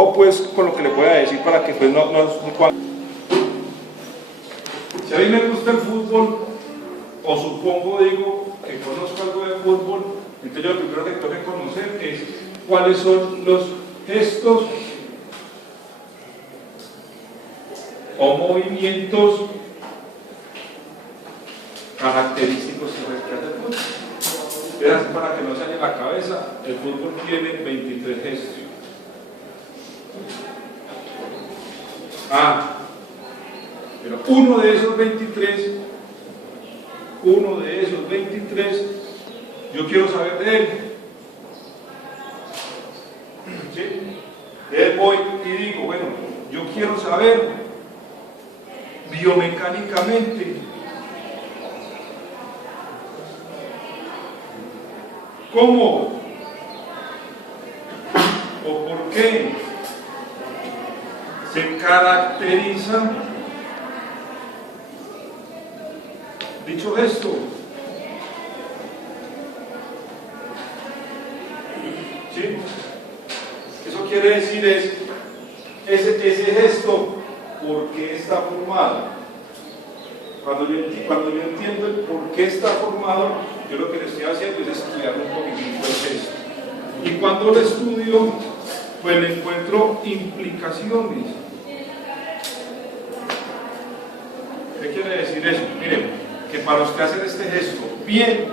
Ojo pues con lo que le voy a decir para que pues no si a mí me gusta el fútbol, o supongo, digo, que conozco algo de fútbol, entonces yo lo primero que tengo que conocer es cuáles son los gestos o movimientos característicos que hace el fútbol. Verás, para que no se haya la cabeza, el fútbol tiene 23 gestos. Pero uno de esos 23, yo quiero saber de él. ¿Sí? De él voy y digo, bueno, yo quiero saber biomecánicamente cómo o por qué se caracteriza dicho gesto. ¿Sí? Eso quiere decir es ese gesto, ¿por qué está formado? Cuando yo entiendo el por qué está formado, yo lo que le estoy haciendo es estudiar un poquitito el gesto. Y cuando lo estudio, pues le encuentro implicaciones. ¿Qué quiere decir eso? Miren, que para usted hacer este gesto bien,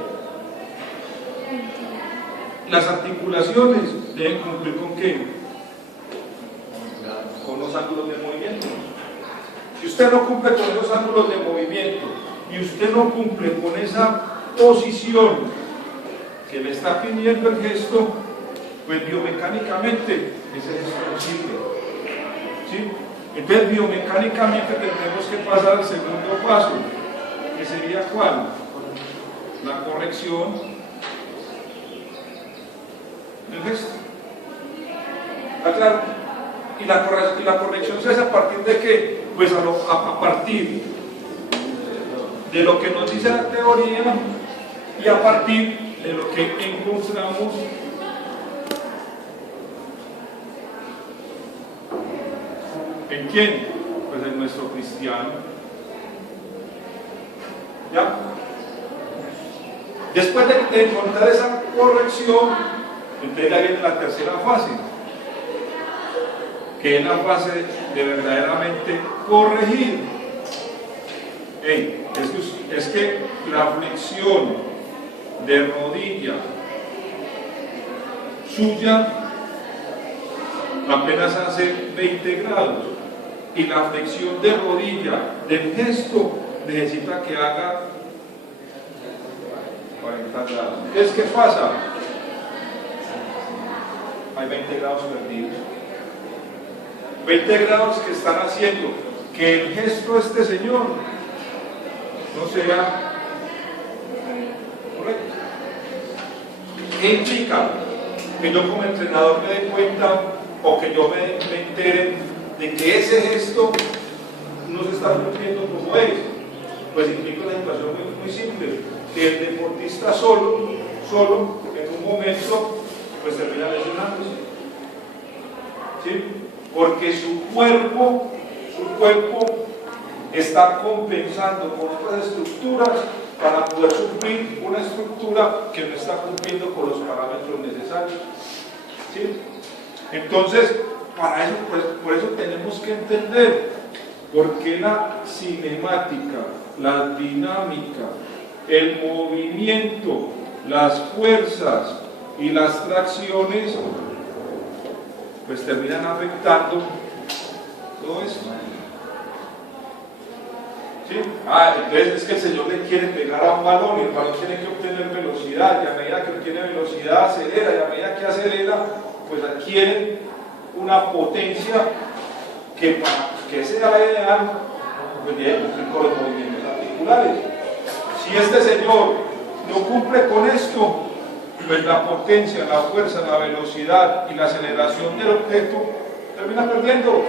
las articulaciones deben cumplir ¿con qué? Con los ángulos de movimiento. Si usted no cumple con esos ángulos de movimiento y usted no cumple con esa posición que le está pidiendo el gesto, pues biomecánicamente ese gesto no sirve. ¿Sí? Entonces biomecánicamente tendremos que pasar al segundo paso, que sería ¿cuál? La corrección del gesto. ¿Está claro? Y la corrección se hace a partir de qué? Pues a partir de lo que nos dice la teoría y a partir de lo que encontramos ¿en quién? Pues en nuestro cristiano. ¿Ya? Después de encontrar esa corrección, entonces ya viene la tercera fase, que es la fase de verdaderamente corregir. Es que la flexión de rodilla suya apenas hace 20 grados y la flexión de rodilla del gesto necesita que haga 40 grados. ¿Qué pasa? Hay 20 grados perdidos. 20 grados que están haciendo que el gesto de este señor no sea correcto. ¿Qué implica? Que yo como entrenador me dé cuenta o que yo me entere de que ese gesto no se está cumpliendo como es. Pues implica una situación muy simple, que el deportista solo en un momento pues termina lesionándose. ¿Sí? Porque su cuerpo está compensando con otras estructuras para poder suplir una estructura que no está cumpliendo con los parámetros necesarios. ¿Sí? Entonces, para eso, por eso tenemos que entender por qué la cinemática, la dinámica, el movimiento, las fuerzas y las tracciones pues terminan afectando todo eso. ¿Sí? Entonces es que el Señor le quiere pegar a un balón y el balón tiene que obtener velocidad, y a medida que obtiene velocidad acelera, y a medida que acelera pues adquiere una potencia que para que sea la ideal pues debe cumplir con los movimientos articulares. Si este señor no cumple con esto, pues la potencia, la fuerza, la velocidad y la aceleración del objeto termina perdiendo.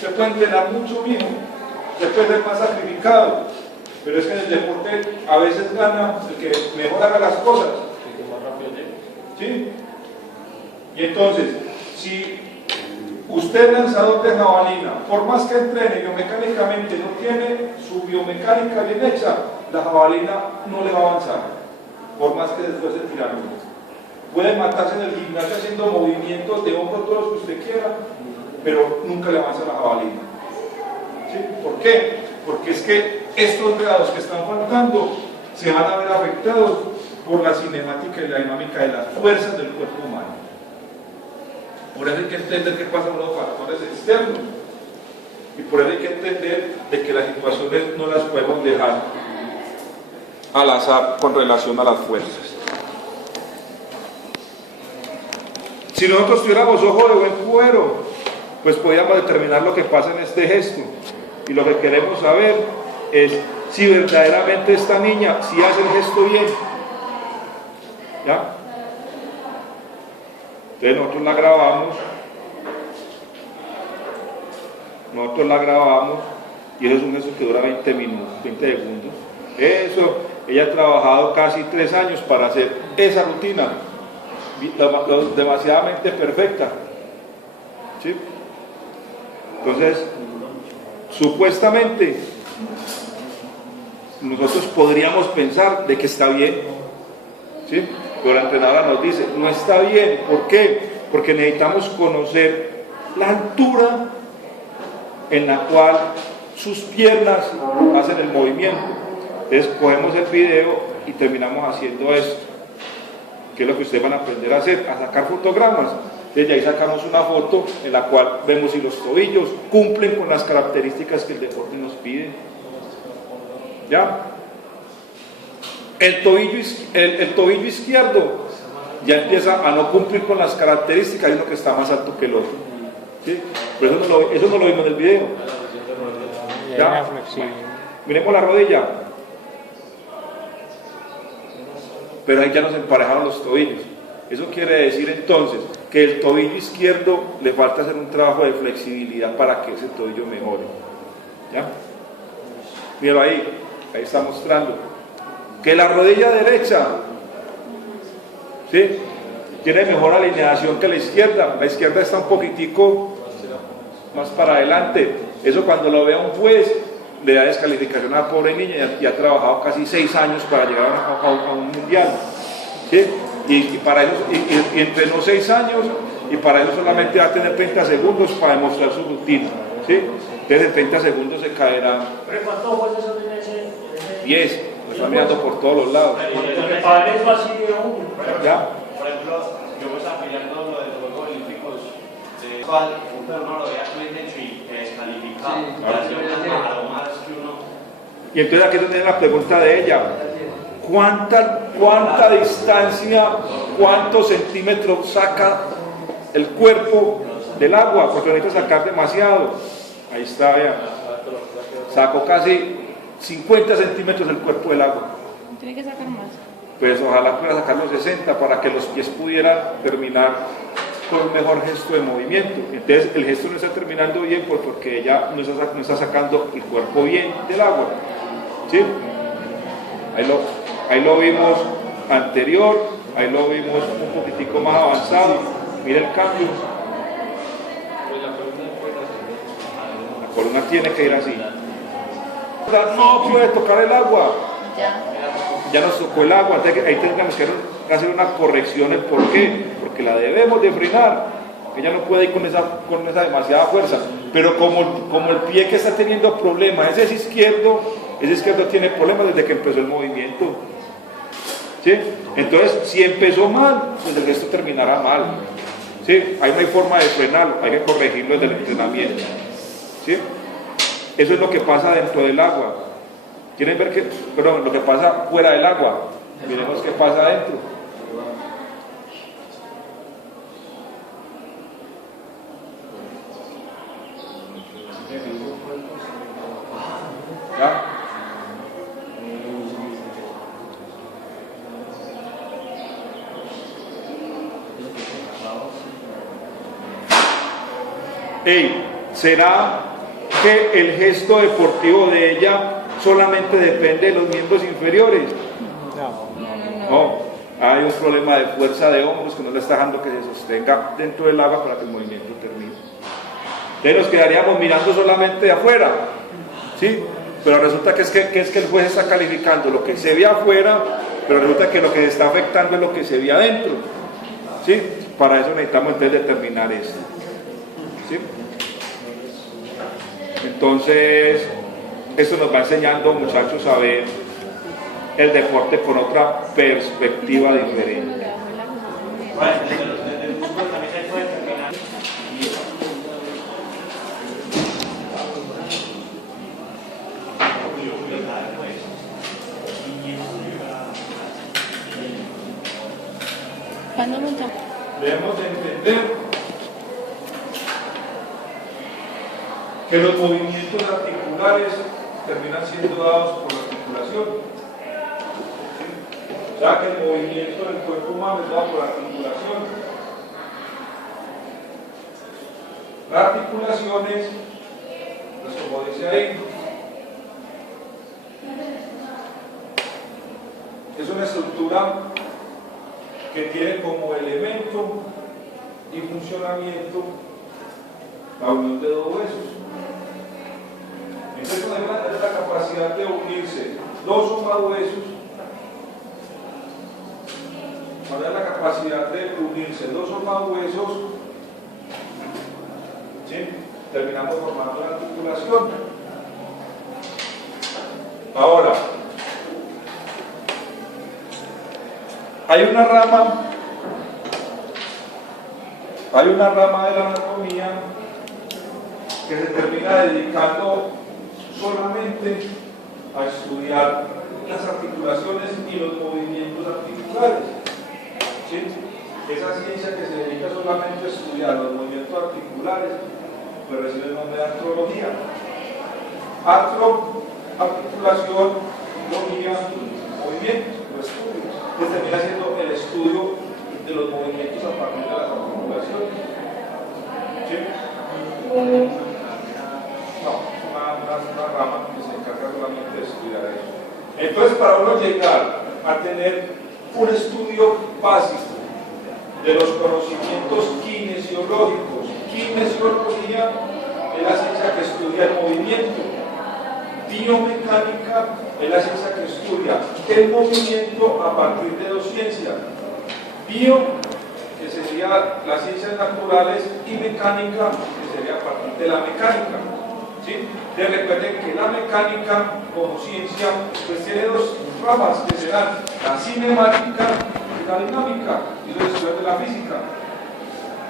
Se puede entrenar mucho mismo, se puede ser más sacrificado, pero es que en el deporte a veces gana el que mejor haga las cosas. ¿Sí? Y entonces, si Usted lanzador de jabalina, por más que entrene biomecánicamente, no tiene su biomecánica bien hecha, la jabalina no le va a avanzar, por más que después de tirarlo. Puede matarse en el gimnasio haciendo movimientos de hombro, todos los que usted quiera, pero nunca le avanza la jabalina. ¿Sí? ¿Por qué? Porque es que estos grados que están faltando se van a ver afectados por la cinemática y la dinámica de las fuerzas del cuerpo humano. Por eso hay que entender que pasan los factores externos y por eso hay que entender de que las situaciones no las podemos dejar al azar con relación a las fuerzas. Si nosotros tuviéramos ojo de buen cubero, pues podríamos determinar lo que pasa en este gesto, y lo que queremos saber es si verdaderamente esta niña sí hace el gesto bien. ¿Ya? Entonces nosotros la grabamos y eso es un gesto que dura 20 minutos, 20 segundos. Eso, ella ha trabajado casi 3 años para hacer esa rutina, demasiadamente perfecta. ¿Sí? Entonces, supuestamente, nosotros podríamos pensar de que está bien, ¿sí? Pero la entrenadora nos dice, no está bien. ¿Por qué? Porque necesitamos conocer la altura en la cual sus piernas hacen el movimiento. Entonces cogemos el video y terminamos haciendo esto, que es lo que ustedes van a aprender a hacer, a sacar fotogramas. Desde ahí sacamos una foto en la cual vemos si los tobillos cumplen con las características que el deporte nos pide. ¿Ya? El tobillo izquierdo ya empieza a no cumplir con las características, hay uno que está más alto que el otro. ¿Sí? Pero eso no lo vimos en el video. ¿Ya? Miremos la rodilla. Pero ahí ya nos emparejaron los tobillos. Eso quiere decir entonces que el tobillo izquierdo le falta hacer un trabajo de flexibilidad para que ese tobillo mejore. ¿Ya? Míralo ahí está mostrando que la rodilla derecha, ¿sí?, tiene mejor alineación que la izquierda está un poquitico más para adelante. Eso cuando lo vea un juez le da descalificación a la pobre niña y ha trabajado casi 6 años para llegar a un mundial. ¿Sí? Y para eso, y entrenó 6 años y para eso solamente va a tener 30 segundos para demostrar su rutina. ¿Sí? Entonces en 30 segundos se caerá. ¿Cuántos jueces son en ese? 10, lo están mirando por todos los lados. Porque para eso así de uno. ¿Ya? Por ejemplo, yo me estaba pillando lo de los Juegos Olímpicos, de cual uno lo veía bien hecho y descalificado. Y entonces aquí tenemos la pregunta de ella. ¿Cuánta distancia, cuántos centímetros saca el cuerpo del agua? Porque necesita sacar demasiado. Ahí está, vean. Sacó casi 50 centímetros del cuerpo del agua. Tiene que sacar más. Pues ojalá pudiera sacar los 60 para que los pies pudieran terminar con un mejor gesto de movimiento. Entonces el gesto no está terminando bien porque ella no está sacando el cuerpo bien del agua. ¿Sí? Ahí lo vimos anterior, ahí lo vimos un poquitico más avanzado. Mira el cambio. La columna tiene que ir así. No puede tocar el agua. Ya nos tocó el agua, ahí tendríamos que hacer una corrección. ¿El por qué? Porque la debemos de frenar. Ella no puede ir con esa demasiada fuerza. Pero como el pie que está teniendo problemas, ese izquierdo tiene problemas desde que empezó el movimiento. ¿Sí? Entonces, si empezó mal, pues el resto terminará mal. ¿Sí? Ahí no hay forma de frenarlo, hay que corregirlo desde el entrenamiento. ¿Sí? Eso es lo que pasa dentro del agua. ¿Quieren ver lo que pasa fuera del agua? Miremos qué pasa adentro. ¿Ya? ¿Será que el gesto deportivo de ella solamente depende de los miembros inferiores? No, hay un problema de fuerza de hombros que no le está dejando que se sostenga dentro del agua para que el movimiento termine. Entonces nos quedaríamos mirando solamente de afuera, ¿sí? Pero resulta que es que el juez está calificando lo que se ve afuera, pero resulta que lo que se está afectando es lo que se ve adentro, ¿sí? Para eso necesitamos entonces determinar esto, ¿sí? Entonces, esto nos va enseñando, muchachos, a ver el deporte con otra perspectiva diferente. Bueno, desde el fútbol también se puede terminar. ¿Cuándo me llaman? Debemos de entender que los movimientos articulares terminan siendo dados por la articulación. O sea que el movimiento del cuerpo humano es dado por la articulación. La articulación es, pues como dice ahí, es una estructura que tiene como elemento y funcionamiento la unión de dos huesos. Entonces, cuando hay la capacidad de unirse dos o más huesos, cuando hay la capacidad de unirse dos o más huesos, ¿sí? Terminamos formando la articulación. Ahora, hay una rama de la anatomía que se termina dedicando solamente a estudiar las articulaciones y los movimientos articulares. ¿Sí? Esa ciencia que se dedica solamente a estudiar los movimientos articulares, pues recibe el nombre de artrología. Articulación, logía, movimiento, lo estudio. Pues termina siendo el estudio de los movimientos a partir de las articulaciones. ¿Sí? No, una rama que se encarga solamente de estudiar eso. Entonces, para uno llegar a tener un estudio básico de los conocimientos kinesiológicos, kinesiología es la ciencia que estudia el movimiento, biomecánica es la ciencia que estudia el movimiento a partir de dos ciencias, bio, que sería las ciencias naturales, y mecánica, que sería a partir de la mecánica. ¿Sí? Recuerden que la mecánica como ciencia pues tiene dos ramas que serán la cinemática y la dinámica, y eso es estudiar de la física.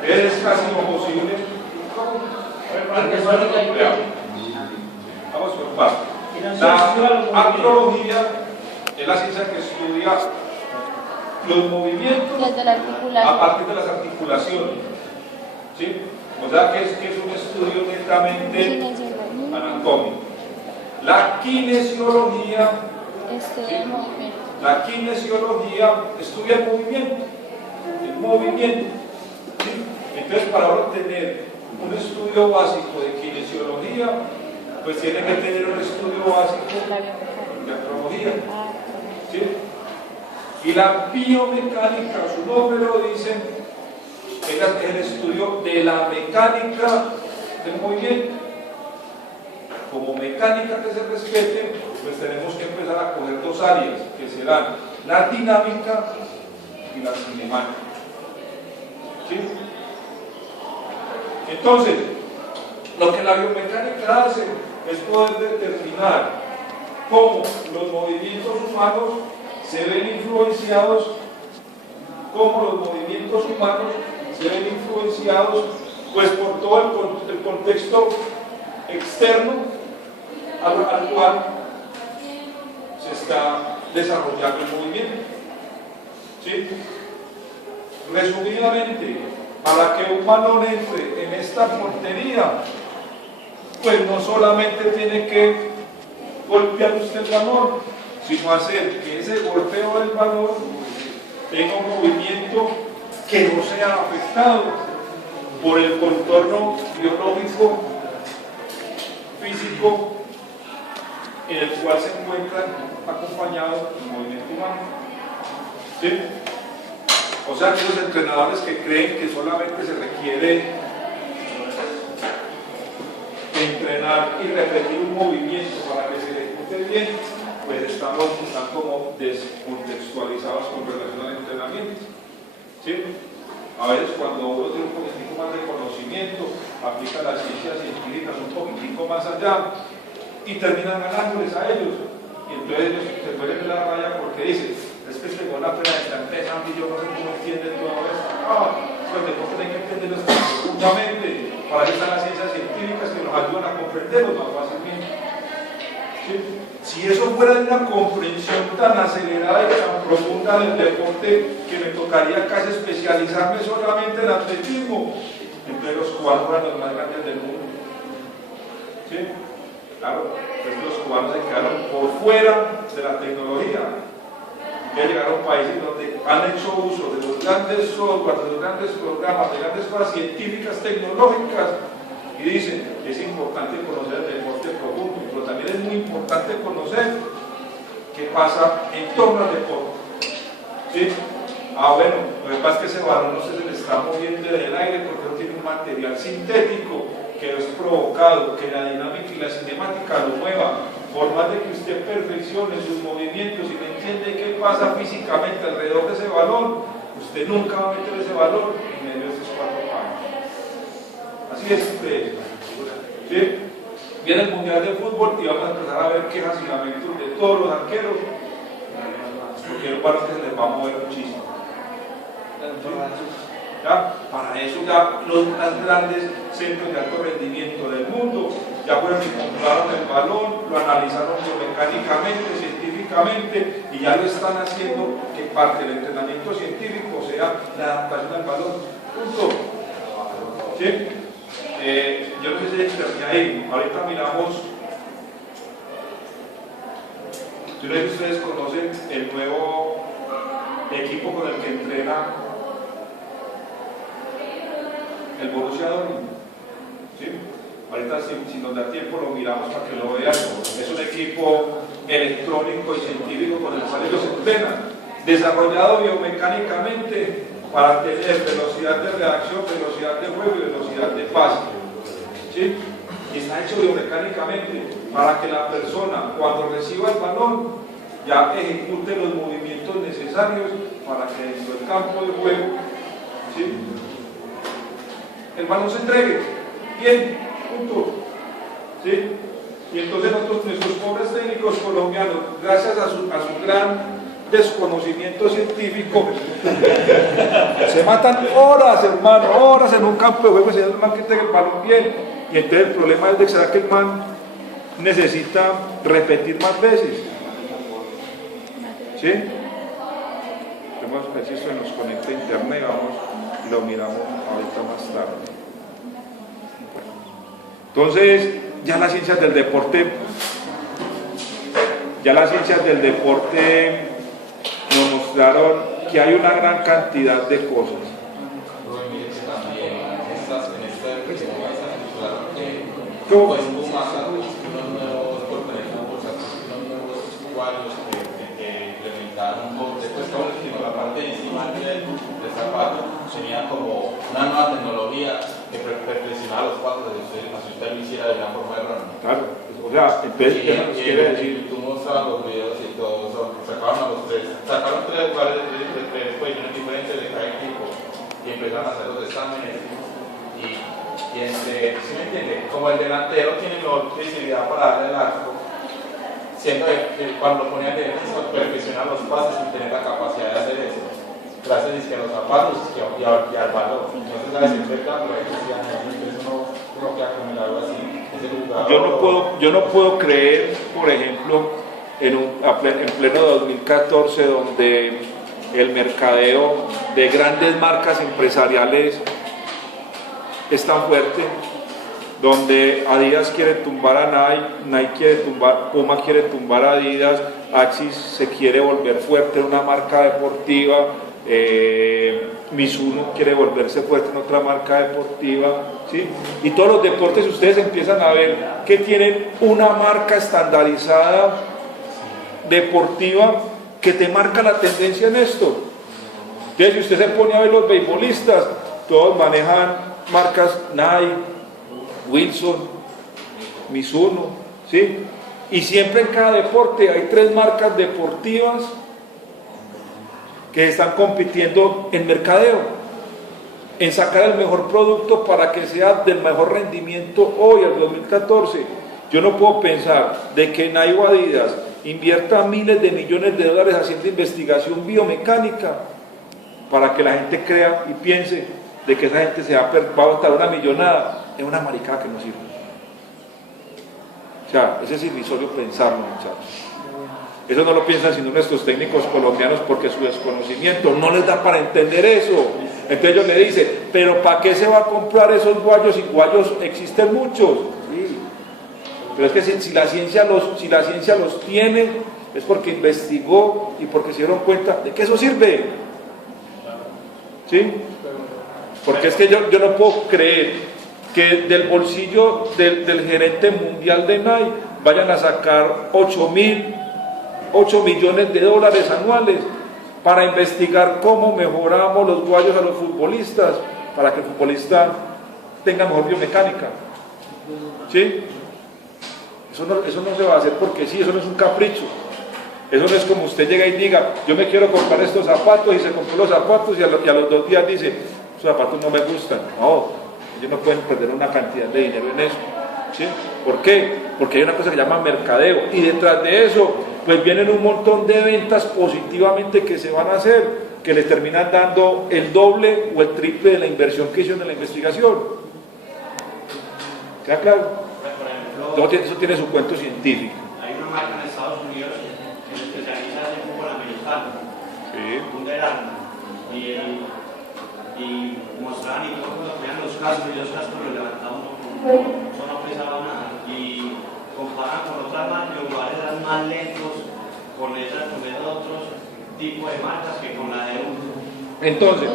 Es casi imposible. Vamos por paso. La artrología es la ciencia que estudia los movimientos a partir de las articulaciones. ¿Sí? O sea que es un estudio netamente anatómico. La kinesiología, ¿sí? La kinesiología estudia el movimiento. ¿Sí? Entonces, para obtener un estudio básico de kinesiología, pues tiene que tener un estudio básico de artrología. ¿Sí? Y la biomecánica, su nombre lo dice, es el estudio de la mecánica del movimiento. Como mecánica que se respete, pues tenemos que empezar a coger dos áreas, que serán la dinámica y la cinemática. ¿Sí? Entonces, lo que la biomecánica hace es poder determinar cómo los movimientos humanos se ven influenciados, pues por todo el contexto externo al cual se está desarrollando el movimiento. ¿Sí? Resumidamente, para que un balón entre en esta portería, pues no solamente tiene que golpear usted el balón, sino hacer que ese golpeo del balón tenga un movimiento que no sea afectado por el contorno biológico, físico, en el cual se encuentra acompañado el movimiento humano. ¿Sí? O sea que los entrenadores que creen que solamente se requiere entrenar y repetir un movimiento para que se ejecute bien, pues están como descontextualizados con relación al entrenamiento. ¿Sí? A veces cuando uno tiene un poquitico más de conocimiento, aplica las ciencias científicas un poquitico más allá y terminan ganándoles a ellos. Y entonces ellos se ponen la raya porque dicen, es que llegó la pena de esta empresa y yo no sé cómo entienden todo esto. Los deportes hay que entenderlos profundamente. Para eso están las ciencias científicas que nos ayudan a comprenderlos más fácilmente. ¿Sí? Si eso fuera de una comprensión tan acelerada y tan profunda del deporte que me tocaría casi especializarme solamente en atletismo, entonces los cubanos eran los más grandes del mundo. ¿Sí? Claro, entonces los cubanos se quedaron por fuera de la tecnología. Ya llegaron países donde han hecho uso de los grandes software, de los grandes programas, de grandes cosas científicas, tecnológicas, y dicen, es importante conocer el deporte profundo, pero también es muy importante conocer qué pasa en torno al deporte. ¿Sí? Bueno, lo que pasa es que ese balón no se le está moviendo en el aire porque no tiene un material sintético que es provocado, que la dinámica y la cinemática lo mueva. Por más de que usted perfeccione sus movimientos y no entiende qué pasa físicamente alrededor de ese balón, usted nunca va a meter ese balón en medio de esos 4 palos. Así es ustedes. ¿Sí? Viene el Mundial de Fútbol y vamos a empezar a ver quejas y lamentos de todos los arqueros, porque es un balón que se les va a mover muchísimo. ¿Ya? Para eso ya los más grandes centros de alto rendimiento del mundo ya fueron y compraron el balón, lo analizaron biomecánicamente, científicamente, y ya lo están haciendo que parte del entrenamiento científico sea la adaptación al balón. Punto. ¿Sí? Yo no sé si terminé ahí. Ahorita miramos. Yo no sé si ustedes conocen el nuevo equipo con el que entrena el Borussia Dortmund. ¿Sí? Ahorita si nos da tiempo lo miramos para que lo vean. Es un equipo electrónico y científico con el cual ellos entrenan, desarrollado biomecánicamente para tener velocidad de reacción, velocidad de juego y velocidad de pase. ¿Sí? Y está hecho biomecánicamente para que la persona cuando reciba el balón ya ejecute los movimientos necesarios para que dentro del campo de juego, ¿sí?, el balón se entregue bien, punto. ¿Sí? Y entonces nuestros pobres técnicos colombianos, gracias a su gran desconocimiento científico, se matan horas, hermano, horas en un campo de juego, si es el man que entregue el balón bien. Y entonces el problema es de que será que el man necesita repetir más veces. ¿Sí? Vamos a ver si esto nos conecta a internet, vamos y lo miramos ahorita más tarde. Entonces, ya las ciencias del deporte nos mostraron que hay una gran cantidad de cosas. Pues unos nuevos corporativos, unos nuevos usuarios que implementaron un poco, después sino la parte de encima del zapato tenía como una nueva tecnología que perfeccionaba los pasos de usted, así usted lo hiciera de una forma errónea. Claro, o sea, entonces, ¿qué nos quiere decir? Tú mostrabas los videos y todo eso, sacaron tres posiciones diferentes de cada equipo y empezaron a hacer los exámenes. ¿Sí me entiende? Como el delantero tiene mejor visibilidad para darle el arco, siendo que cuando lo ponían de defensa, perfeccionar los pases sin tener la capacidad de hacer eso. Gracias a los zapatos y al balón. Entonces, la desinfecta, pero eso no queda como algo así. Yo no puedo creer, por ejemplo, en pleno 2014, donde el mercadeo de grandes marcas empresariales es tan fuerte, donde Adidas quiere tumbar a Nike, Nike quiere tumbar, Puma quiere tumbar a Adidas, Axis se quiere volver fuerte en una marca deportiva, Mizuno quiere volverse fuerte en otra marca deportiva, ¿sí? Y todos los deportes ustedes empiezan a ver que tienen una marca estandarizada deportiva que te marca la tendencia en esto. Entonces, si usted se pone a ver los beisbolistas, todos manejan marcas Nike, Wilson, Mizuno, ¿sí? Y siempre en cada deporte hay 3 marcas deportivas que están compitiendo en mercadeo, en sacar el mejor producto para que sea del mejor rendimiento hoy, al 2014. Yo no puedo pensar de que Nike o Adidas invierta miles de millones de dólares haciendo investigación biomecánica para que la gente crea y piense de que esa gente se va a botar una millonada. Es una maricada que no sirve. O sea, ese es irrisorio pensarlo, muchachos. Eso no lo piensan sino nuestros técnicos colombianos porque su desconocimiento no les da para entender eso. Entonces ellos le dicen, pero ¿para qué se va a comprar esos guayos? Y guayos existen muchos. Sí. Pero es que si la ciencia los tiene, es porque investigó y porque se dieron cuenta de que eso sirve. ¿Sí? Porque es que yo no puedo creer que del bolsillo del gerente mundial de Nike vayan a sacar 8 millones de dólares anuales para investigar cómo mejoramos los guayos a los futbolistas, para que el futbolista tenga mejor biomecánica. ¿Sí? Eso no se va a hacer porque sí, eso no es un capricho. Eso no es como usted llega y diga, yo me quiero comprar estos zapatos y se compró los zapatos y a los 2 días dice, esos zapatos no me gustan. No, ellos no pueden perder una cantidad de dinero en eso. ¿Sí? ¿Por qué? Porque hay una cosa que se llama mercadeo y detrás de eso pues vienen un montón de ventas positivamente que se van a hacer, que les terminan dando el doble o el triple de la inversión que hicieron en la investigación. ¿Queda claro? Eso tiene su cuento científico. Hay una marca en Estados Unidos que se especializa en fútbol americano, Under Armour, y mostraban y todo lo ponían los cascos y los cascos los levantaban eso no pesaba nada y comparan con otras marcas, los lugares eran más lentos con otros tipos de marcas que con la de uno. Entonces,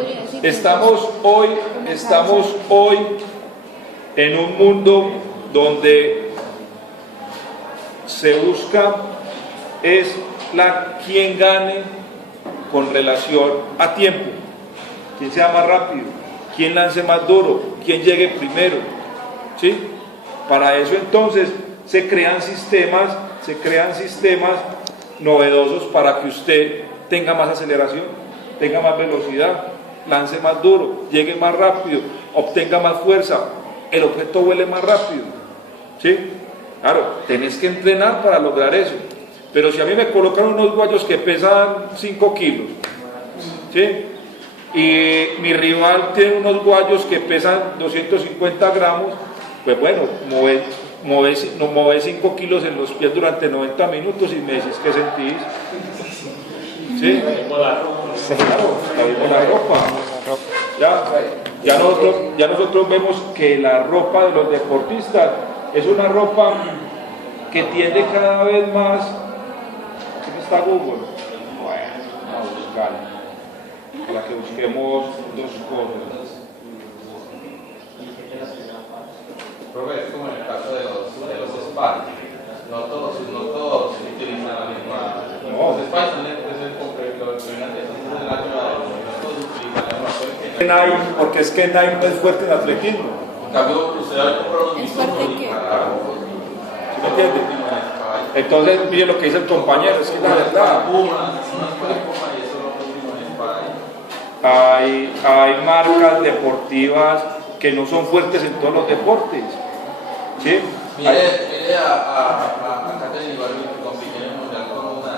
estamos hoy en un mundo donde se busca es quien gane con relación a tiempo, quien sea más rápido, quien lance más duro, quien llegue primero, ¿sí? Para eso entonces se crean sistemas novedosos para que usted tenga más aceleración, tenga más velocidad, lance más duro, llegue más rápido, obtenga más fuerza, el objeto vuele más rápido, ¿sí? Claro, tenés que entrenar para lograr eso. Pero si a mí me colocan unos guayos que pesan 5 kilos, ¿sí? Y mi rival tiene unos guayos que pesan 250 gramos, pues bueno, mover 5 kilos en los pies durante 90 minutos y me decís qué sentís. ¿Sí? La ropa. Ya nosotros vemos que la ropa de los deportistas es una ropa que tiende cada vez más. ¿Aquí está Google? Bueno, vamos a buscar para que busquemos 2 cosas. Profe, es como en el caso de los spies. No todos utilizan la misma. No. Los spies es el completo del año no todos utilizan la misma. Porque es que Nike no es fuerte en atletismo. En cambio, usted va a comprar los mismos. ¿Sí me entiende? Entonces, mire lo que dice el compañero, es que es la verdad. Hay marcas deportivas que no son fuertes en todos los deportes. ¿Sí? Mire a Catherine Ibarri que compitió en el Mundial con una.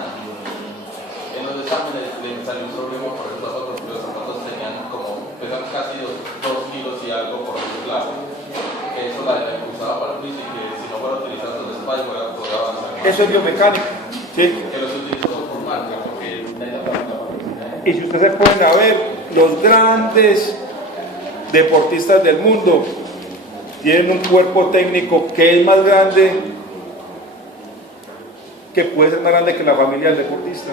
En los exámenes le salió un problema por los zapatos, porque los zapatos tenían pesan casi 2 kilos y algo por el lado. Eso la impulsaba para el físico y que si no fuera a utilizar los spies fuera a poder avanzar. Eso es biomecánica. ¿Sí? Que los utilizó por marca, porque y si ustedes se pueden ver, los grandes deportistas del mundo tienen un cuerpo técnico que es más grande, que puede ser más grande que la familia del deportista.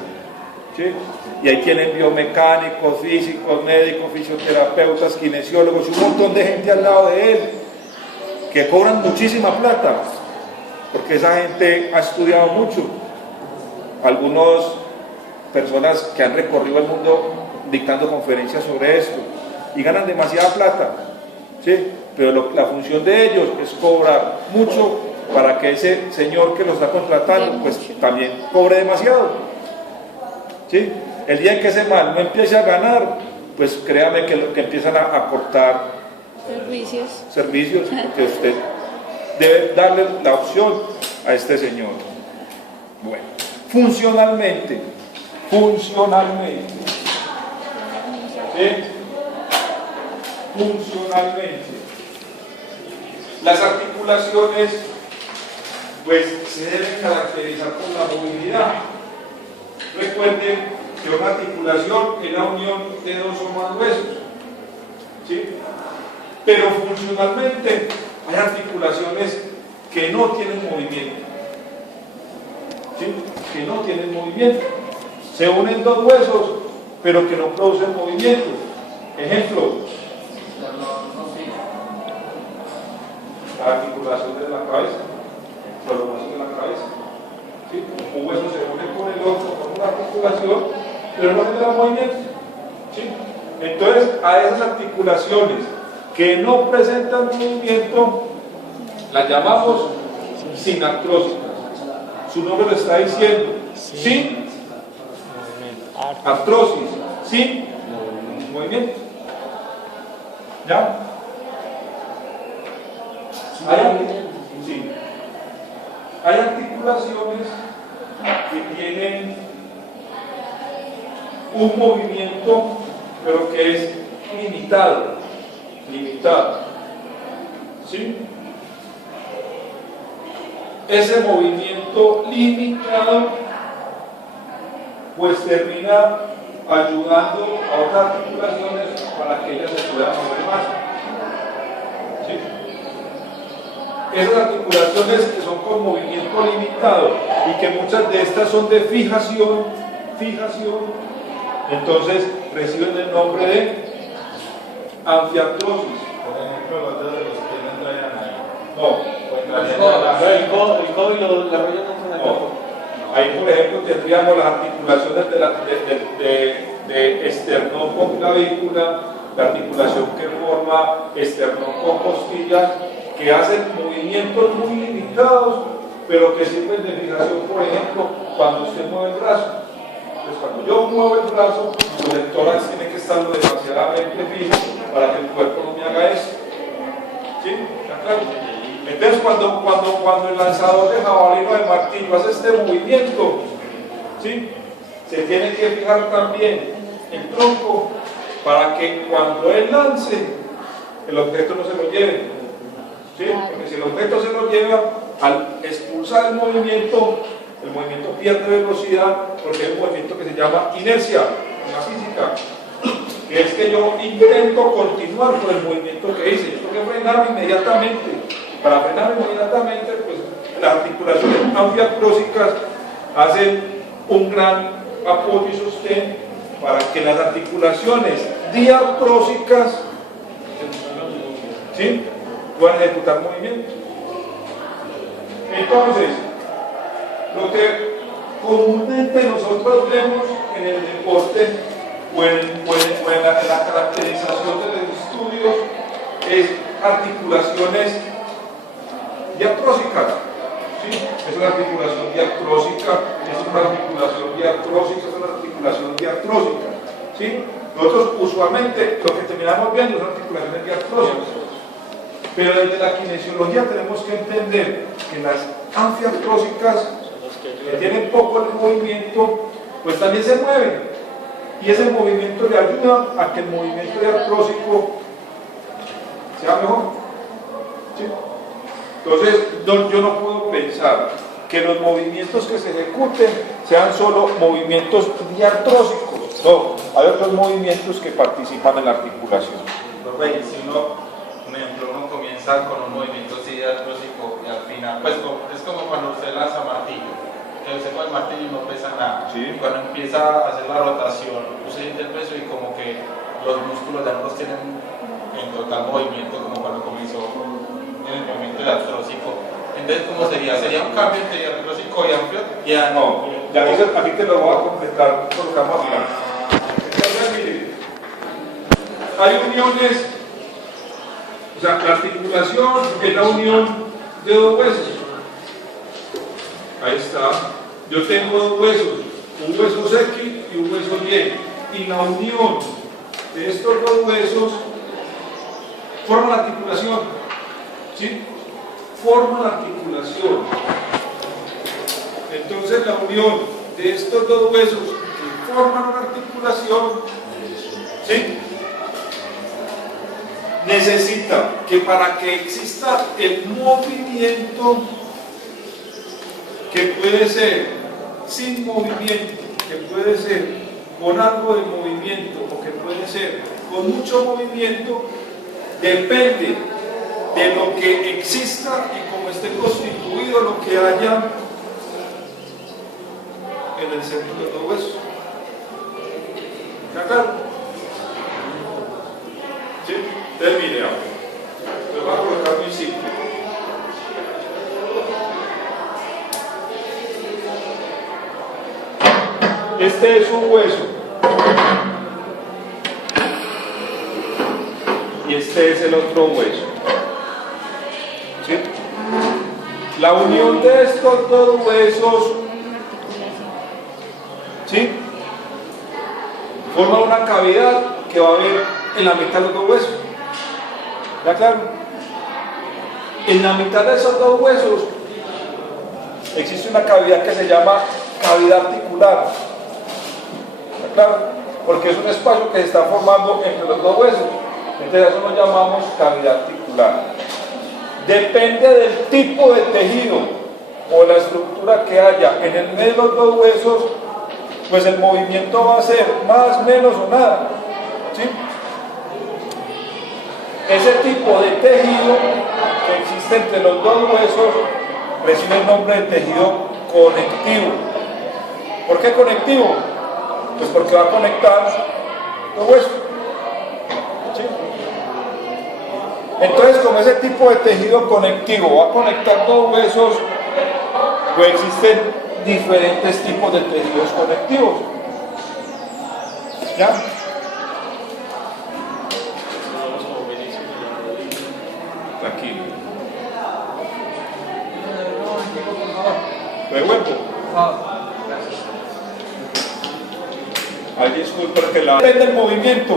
¿Sí? Y ahí tienen biomecánicos, físicos, médicos, fisioterapeutas, kinesiólogos y un montón de gente al lado de él que cobran muchísima plata porque esa gente ha estudiado mucho. Algunas personas que han recorrido el mundo dictando conferencias sobre esto y ganan demasiada plata, ¿sí? Pero la función de ellos es cobrar mucho para que ese señor que lo está contratando pues también cobre demasiado. ¿Sí? El día en que ese man no empiece a ganar, pues créame que empiezan a cortar servicios, porque usted debe darle la opción a este señor. Bueno, funcionalmente, ¿sí? Funcionalmente, las articulaciones pues se deben caracterizar por la movilidad. Recuerden que una articulación es la unión de dos o más huesos, ¿sí? Pero funcionalmente hay articulaciones que no tienen movimiento, ¿sí? Que no tienen movimiento. Se unen dos huesos, pero que no producen movimiento. Ejemplo, la articulación de la cabeza, los huesos de la cabeza. ¿Sí? Un hueso se une con el otro, con una articulación, pero no genera movimiento. ¿Sí? Entonces, a esas articulaciones que no presentan movimiento, las llamamos sinartrósicas. Su nombre lo está diciendo. Sin artrosis, sin movimiento. ¿Ya? Sí. Hay articulaciones que tienen un movimiento, pero que es limitado. ¿Sí? Ese movimiento limitado pues termina ayudando a otras articulaciones para que ellas se puedan mover más. ¿Sí? Esas articulaciones que son con movimiento limitado y que muchas de estas son de fijación, entonces reciben el nombre de anfiartrosis. Por ejemplo, los dedos de los pies no entrarían ahí. No, El codo y la rodilla no entran acá. ahí por ejemplo tendríamos las articulaciones de esternón con clavícula, la articulación que forma esternón con costillas, que hacen movimientos muy limitados, pero que sirven de fijación, por ejemplo, cuando usted mueve el brazo. Entonces, cuando yo muevo el brazo, el tórax tiene que estar demasiadamente fijo para que el cuerpo no me haga eso. ¿Sí? ¿Está claro? Entonces, cuando el lanzador de jabalina o de martillo hace este movimiento, ¿sí? Se tiene que fijar también el tronco para que cuando él lance, el objeto no se lo lleve. ¿Sí? Porque si el objeto se lo lleva, al expulsar el movimiento pierde velocidad, porque hay un movimiento que se llama inercia en la física, que es que yo intento continuar con el movimiento que hice. Yo tengo que frenar inmediatamente. Para frenar inmediatamente, pues las articulaciones anfiartrósicas hacen un gran apoyo y sostén para que las articulaciones diartrósicas, ¿sí?, puedan ejecutar movimiento. Entonces, lo que comúnmente nosotros vemos en el deporte o en la caracterización de los estudios es articulaciones diartrósicas. ¿Sí? Es una articulación diartrósica, es una articulación diartrósica, es una articulación diartrósica. ¿Sí? Nosotros usualmente lo que terminamos viendo son articulaciones diartrósicas. Pero desde la kinesiología tenemos que entender que las anfiartrósicas, que tienen poco el movimiento, pues también se mueven. Y ese movimiento le ayuda a que el movimiento diartrósico sea mejor. ¿Sí? Entonces, yo no puedo pensar que los movimientos que se ejecuten sean solo movimientos diartrósicos. No, hay otros movimientos que participan en la articulación. Si uno, por ejemplo, uno comienza con un movimiento así diartrósico y al final, pues es como cuando usted lanza martillo, que usted con el martillo no pesa nada. Sí. Y cuando empieza a hacer la rotación, usted siente el peso y como que los músculos ya no los tienen en total movimiento como cuando comenzó en el movimiento diartrósico. Entonces, ¿cómo sería? ¿Sería un cambio entre diartrósico y anfio? Ya no, ya aquí te lo voy a completar por lo que vamos a hablar. Entonces, mire, hay uniones, o sea, la articulación es la unión de dos huesos, Ahí está. Yo tengo dos huesos, un hueso X y un hueso Y. Y la unión de estos dos huesos forma la articulación. ¿Sí? Forma la articulación. Entonces la unión de estos dos huesos que forman una articulación, ¿sí?, necesita que para que exista el movimiento, que puede ser sin movimiento, que puede ser con algo de movimiento o que puede ser con mucho movimiento, depende de lo que exista y cómo esté constituido lo que haya en el centro de los huesos. ¿Está claro? ¿Sí? Termine ahora. Lo voy a colocar muy simple. Este es un hueso. Y este es el otro hueso. ¿Sí? La unión de estos dos huesos, ¿sí?, forma una cavidad que va a haber en la mitad de los dos huesos. ¿Está claro? En la mitad de esos dos huesos existe una cavidad que se llama cavidad articular. ¿Está claro? Porque es un espacio que se está formando entre los dos huesos. Entonces eso lo llamamos cavidad articular. Depende del tipo de tejido o la estructura que haya en el medio de los dos huesos, pues el movimiento va a ser más, menos o nada. ¿Sí? Ese tipo de tejido que existe entre los dos huesos recibe el nombre de tejido conectivo. ¿Por qué conectivo? Pues porque va a conectar los huesos. ¿Sí? Entonces, como ese tipo de tejido conectivo va a conectar dos huesos, pues existen diferentes tipos de tejidos conectivos. ¿Ya? Tranquilo. ¿Revuelvo? Ay, disculpe, porque depende del movimiento.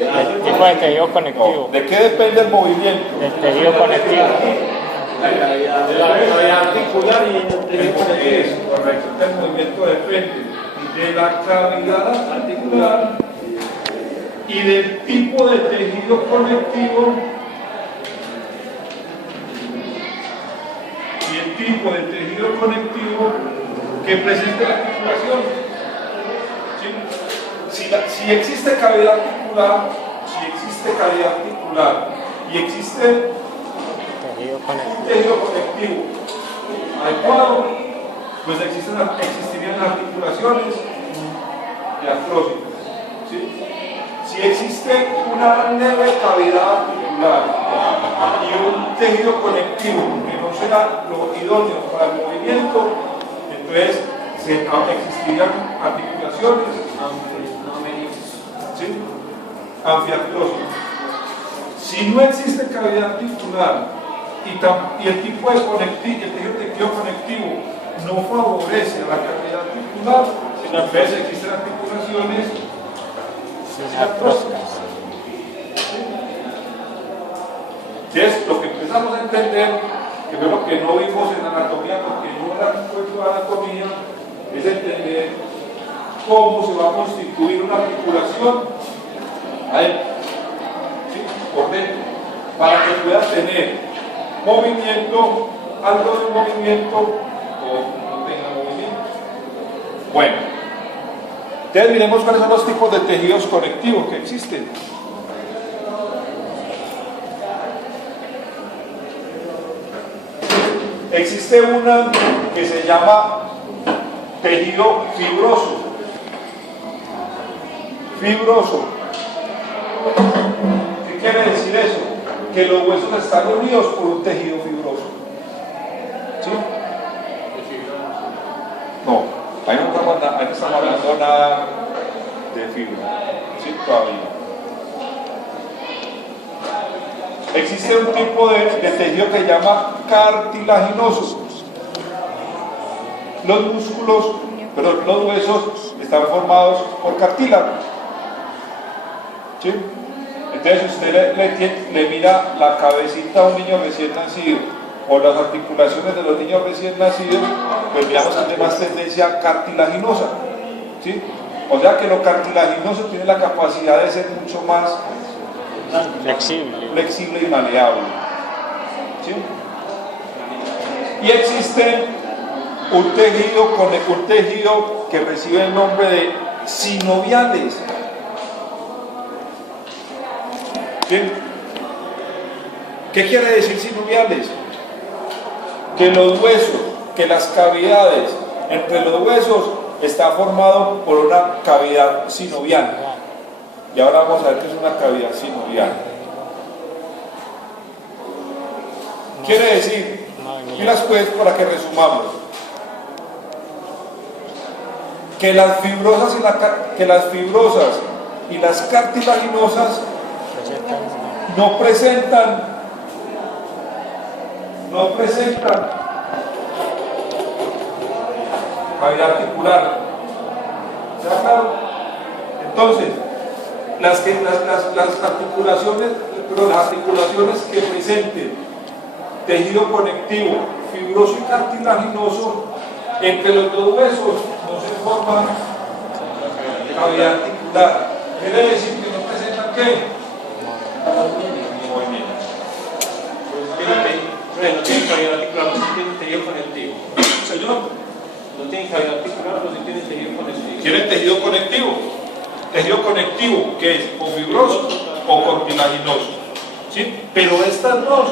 El tipo de tejido conectivo. ¿De qué depende el movimiento? Del tejido conectivo. De la cavidad articular y el tejido conectivo. Es correcto. El movimiento depende de la cavidad articular y del tipo de tejido conectivo y el tipo de tejido conectivo que presenta la articulación. ¿Sí? Si existe cavidad articular, y existe un tejido conectivo adecuado, pues existirían articulaciones diastróficas. ¿Sí? Si existe una leve cavidad articular y un tejido conectivo que no será lo idóneo para el movimiento, entonces existirían articulaciones anfiartrosas. Si no existe cavidad articular y el tipo de tejido conectivo no favorece a la cavidad articular, sino que existen articulaciones sinartróficas. Es lo que empezamos a entender, que fue lo que no vimos en anatomía, porque no era un cuento de anatomía, es entender cómo se va a constituir una articulación por dentro, para que pueda tener movimiento, algo de movimiento o no tenga movimiento. Bueno, entonces miremos cuáles son los tipos de tejidos conectivos que existen. Existe una que se llama tejido fibroso. Fibroso. ¿Qué quiere decir eso? Que los huesos están unidos por un tejido fibroso. ¿Sí? No, ahí no estamos hablando nada de fibra. ¿Sí? Todavía. Existe un tipo de tejido que se llama cartilaginoso. los músculos, perdón, los huesos están formados por cartílago. ¿Sí? Entonces usted le mira la cabecita a un niño recién nacido o las articulaciones de los niños recién nacidos, pues digamos que tiene más tendencia cartilaginosa. ¿Sí? O sea que lo cartilaginoso tiene la capacidad de ser mucho más flexible y maleable. ¿Sí? Y existe un tejido que recibe el nombre de sinoviales. ¿Sí? ¿Qué quiere decir sinoviales? Que los huesos, que las cavidades entre los huesos está formado por una cavidad sinovial. Y ahora vamos a ver qué es una cavidad sinovial. Quiere decir, y las pues para que resumamos, que las fibrosas y las cartilaginosas no presentan cavidad articular. ¿Está claro? Entonces, las articulaciones que presenten tejido conectivo, fibroso y cartilaginoso, entre los dos huesos no se forma cavidad articular. Quiere decir que no presentan ¿qué? Movimiento. No tiene cavidad articular, no tiene tejido conectivo. Señor, No tiene cavidad articular, no tiene tejido conectivo. tienen tejido conectivo. Tejido conectivo, que es o fibroso o cartilaginoso. ¿Sí? Pero estas dos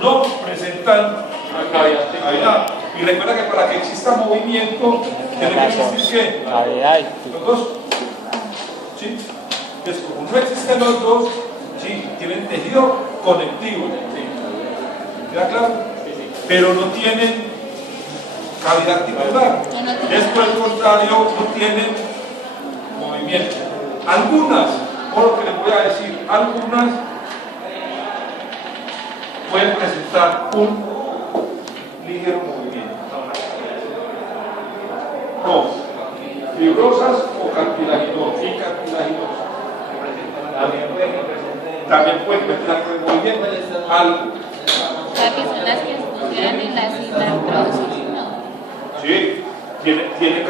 no presentan cavidad. Y recuerda que para que exista movimiento, tiene que existir ¿qué? Cavidad. Los dos. ¿Sí? Entonces, como no existen los dos, ¿sí? Tienen tejido conectivo. ¿Sí? ¿Queda claro? Pero no tienen cavidad articular. Es por el contrario, no tienen movimiento. Algunas, por lo que les voy a decir, algunas pueden presentar un ligero movimiento. No, fibrosas o cartilaginosas. También pueden presentar movimiento. Algo. O sea, que son las que funcionan en la citartrosis, ¿no? Sí, tiene tejido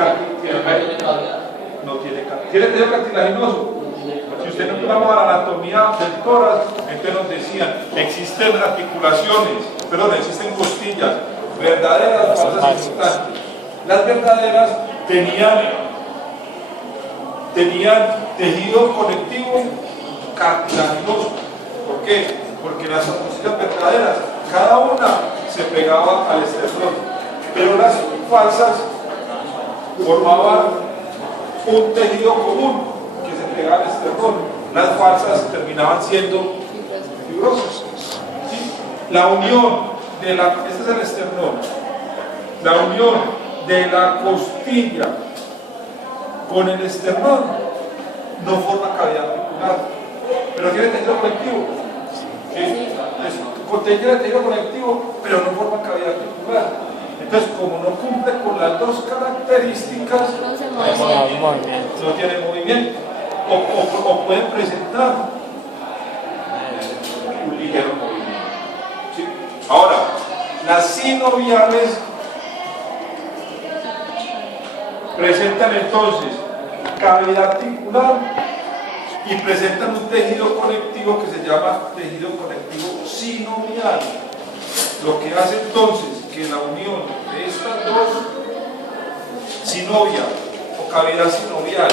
cartilaginoso. Si usted no vamos a la anatomía del tórax, entonces nos decían, existen articulaciones, existen costillas, verdaderas, falsas y mutantes. Las verdaderas tenían tejido conectivo cartilaginoso. ¿Por qué? Porque las costillas verdaderas, cada una se pegaba al esternón, pero las falsas formaban un tejido común que se pegaba al esternón. Las falsas terminaban siendo fibrosas. ¿Sí? La unión de este es el esternón, la unión de la costilla con el esternón no forma cavidad articular, pero tiene tejido conectivo. ¿Sí? Tiene tejido conectivo, pero no forma cavidad articular. Entonces, como no cumple con las dos características, no tiene movimiento. O pueden presentar un ligero movimiento. ¿Sí? Ahora, las sinoviales presentan entonces cavidad articular y presentan un tejido conectivo que se llama tejido conectivo sinovial. Lo que hace entonces que la unión de estas dos, sinovia o cavidad sinovial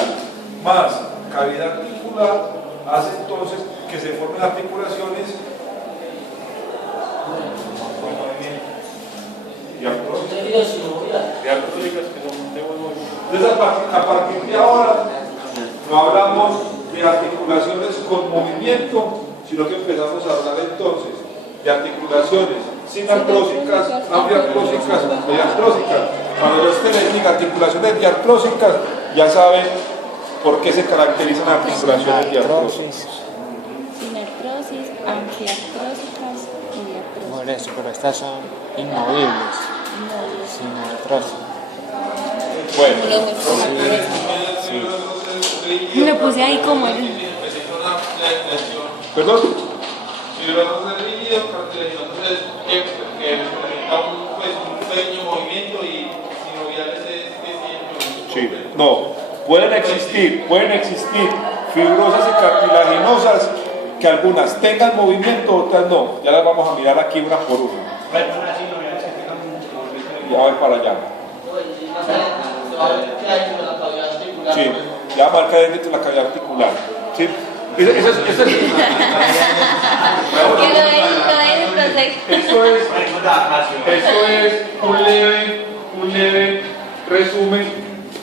más cavidad articular, hace entonces que se formen articulaciones entonces a partir de ahora no hablamos de articulaciones con movimiento, sino que empezamos a hablar entonces de articulaciones sinartrósicas, ambiartrósicas y diartrósicas. Cuando yo les diga articulaciones diartrósicas, ya saben por qué se caracterizan articulaciones diartrósicas. Sinartrosis, amfiartrósicas y diartrósicas. Por eso, pero estas son inmovibles. Sin artrosis. Bueno. Me puse ahí como el... ¿Perdón? Si los dos es rígido, cartilaginoso es que representa un pequeño movimiento y sinoviales es que tiene movimiento. Sí. No. Pueden existir fibrosas y cartilaginosas que algunas tengan movimiento, otras no. Ya las vamos a mirar aquí una por una. Ya voy para allá. Sí, ya marca dentro de la cavidad articular. Sí. Eso es un leve resumen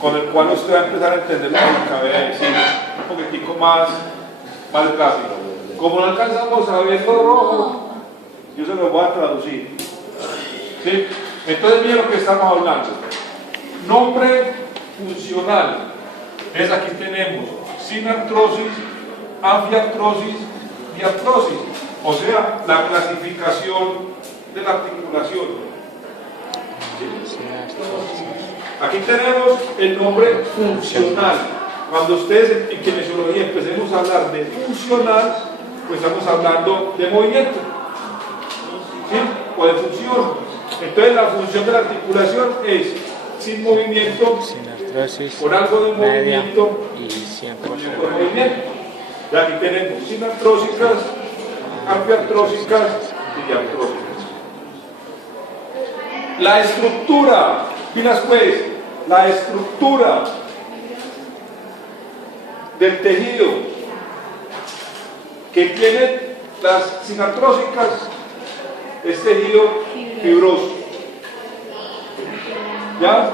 con el cual usted va a empezar a entender lo que acabé de decir, un poquitico más gráfico. Como no alcanzamos a ver lo rojo, yo se lo voy a traducir. ¿Sí? Entonces, miren lo que estamos hablando. Nombre funcional. Es aquí tenemos sinartrosis, anfiartrosis y artrosis, o sea, la clasificación de la articulación. ¿Sí? Aquí tenemos el nombre funcional. Cuando ustedes en kinesiología empecemos a hablar de funcional, pues estamos hablando de movimiento, ¿sí? O de función. Entonces la función de la articulación es sin movimiento, con algo de movimiento y sin con movimiento. Y aquí tenemos sinartrósicas, anfiartrósicas y diartrósicas. La estructura, miras pues, la estructura del tejido que tiene las sinartrósicas es tejido fibroso. ¿Ya?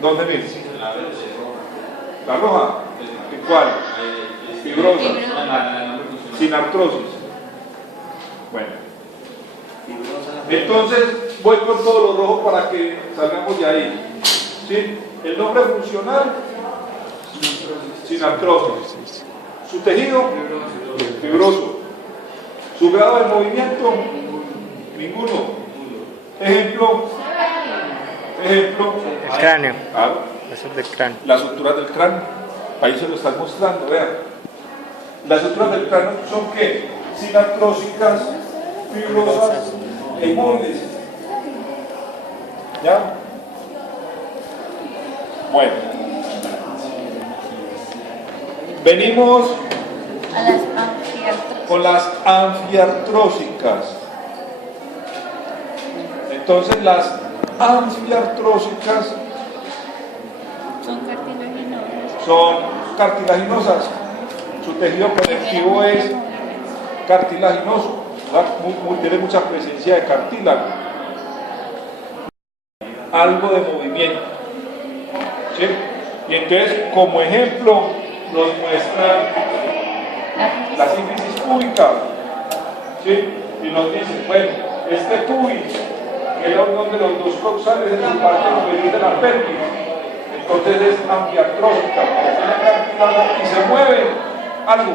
¿Dónde dice? ¿La roja? ¿Cuál? Fibrosa. Sinartrosis. Bueno. Entonces voy con todo lo rojo para que salgamos de ahí. ¿Sí? El nombre funcional, sinartrosis. Su tejido, fibroso. Su grado de movimiento, ninguno. Ejemplo. El cráneo. Claro. Eso es del cráneo. Las suturas del cráneo. Ahí se lo están mostrando, vean. Las suturas del cráneo son ¿qué? Sinartrósicas, fibrosas e inmóviles. ¿Ya? Bueno. Venimos A las anfiartrosas. con las anfiartrósicas. Entonces las anfiartrósicas Son cartilaginosas. son cartilaginosas. Su tejido conectivo es cartilaginoso, tiene mucha presencia de cartílago. Algo de movimiento. ¿Sí? Y entonces, como ejemplo, nos muestra la sínfisis púbica. ¿Sí? Y nos dice, bueno, este pubis, que es la unión de los dos coxales en la parte inferior de la pelvis, entonces es anfiartrósica, tiene cartílago y se mueve algo.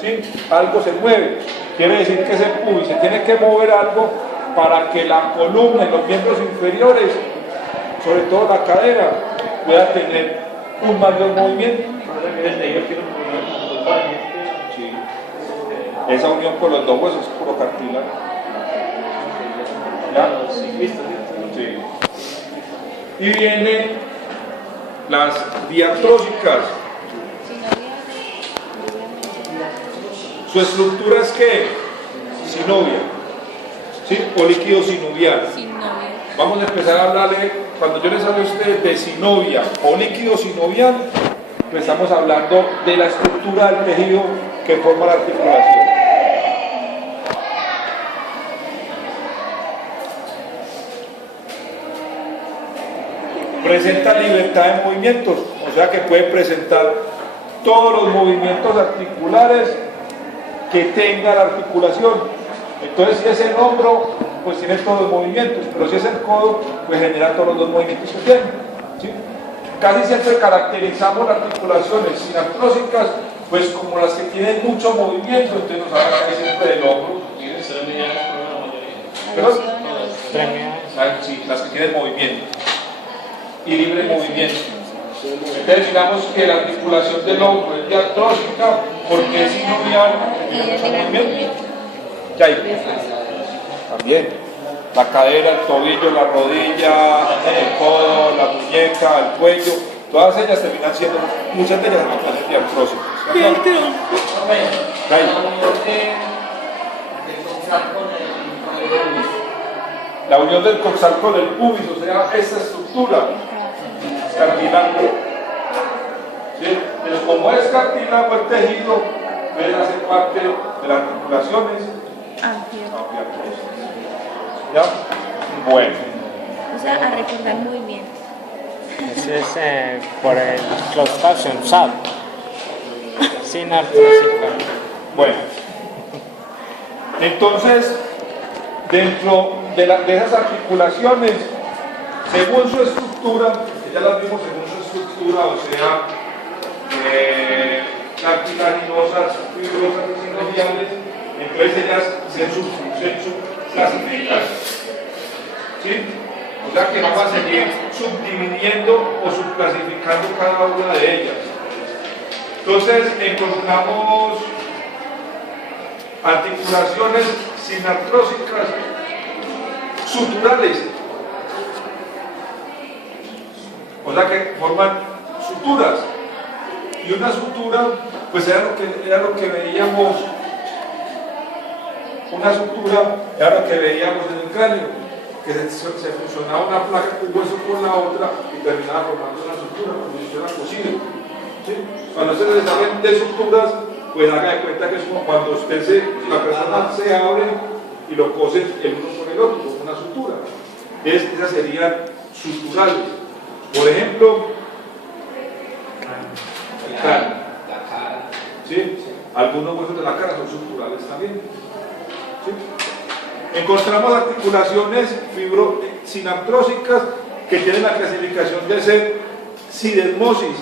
¿Sí? Algo se mueve. Quiere decir que ese pubis se tiene que mover algo para que la columna y los miembros inferiores, sobre todo la cadera, pueda tener un mayor movimiento. Sí. Esa unión con los dos huesos es puro cartílago. ¿Ya? Sí. Y vienen las diartrósicas. Su estructura es ¿qué? Sinovia. ¿Sí? O líquido sinovial. Vamos a empezar a hablarle, cuando yo les hable a ustedes de sinovia o líquido sinovial, pues estamos hablando de la estructura del tejido que forma la articulación. Presenta libertad de movimientos, o sea que puede presentar todos los movimientos articulares que tenga la articulación. Entonces, si es el hombro, pues tiene todos los movimientos, pero si es el codo, pues genera todos los dos movimientos que tiene. ¿Sí? Casi siempre caracterizamos las articulaciones sinartrósicas, pues como las que tienen mucho movimiento, entonces nos habla casi siempre del hombro. ¿Perdón? extremidades. Sí, las que tienen movimiento y libre movimiento. Entonces digamos que la articulación del hombro es diartrósica porque es sinovial y tiene movimiento. ¿Qué hay? También la cadera, el tobillo, la rodilla, el codo, la muñeca, el cuello, todas ellas terminan siendo, muchas de ellas terminan diartrósicas. La unión del coxal con el pubis, o sea, esa estructura cartílago. ¿Sí? Pero como es cartílago el tejido, puede hacer parte de las articulaciones angiartrosas. ¿Ya? Bueno. O sea, a recordar muy bien. Ese es por el close SAT. Sin artrósica. Bueno. Entonces, dentro de esas articulaciones, según su estructura, que ya las vimos según su estructura, o sea, cartilaginosas, fibrosas y sinoviales, entonces ellas se subclasifican. ¿Sí? O sea que vamos a seguir subdividiendo o subclasificando cada una de ellas. Entonces encontramos articulaciones sinartrósicas suturales, o sea que forman suturas, y una sutura pues era lo que veíamos, una sutura era lo que veíamos en el cráneo, que se fusionaba una placa, un hueso con la otra y terminaba formando una sutura como si fuera cosido. ¿Sí? Cuando se les hablan de suturas, pues haga de cuenta que es como cuando la persona se abre y lo cose el uno con el otro, como una sutura. Esas serían suturales. Por ejemplo, el cráneo. ¿Sí? Algunos huesos de la cara son suturales también. ¿Sí? Encontramos articulaciones sinartrósicas que tienen la clasificación de ser sidermosis.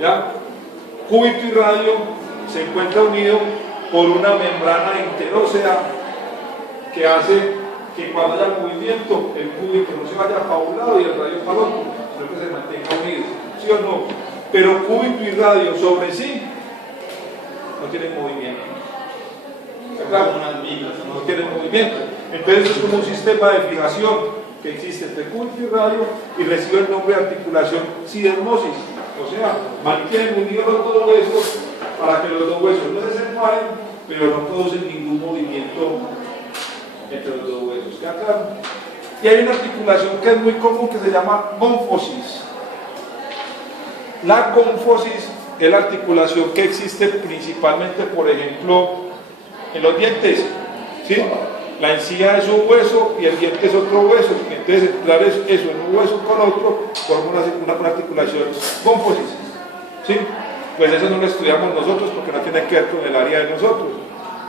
¿Ya? Cúbito y radio se encuentra unido por una membrana interósea que hace que cuando haya movimiento el cúbito no se vaya para un lado y el radio para el otro, sino que se mantenga unido, ¿sí o no? Pero cúbito y radio sobre sí no tienen movimiento. ¿Verdad? No tienen movimiento. Entonces es como un sistema de fijación que existe entre cúbito y radio y recibe el nombre de articulación sidermosis. O sea, mantienen unidos los dos huesos para que los dos huesos no se separen, pero no producen ningún movimiento entre los dos huesos. ¿Queda claro? Y hay una articulación que es muy común que se llama gónfosis. La gónfosis es la articulación que existe principalmente, por ejemplo, en los dientes. ¿Sí? La encía es un hueso y el diente es otro hueso. Entonces, entrar eso en un hueso con otro forma una articulación gónfosis. ¿Sí? Pues eso no lo estudiamos nosotros porque no tiene que ver con el área de nosotros.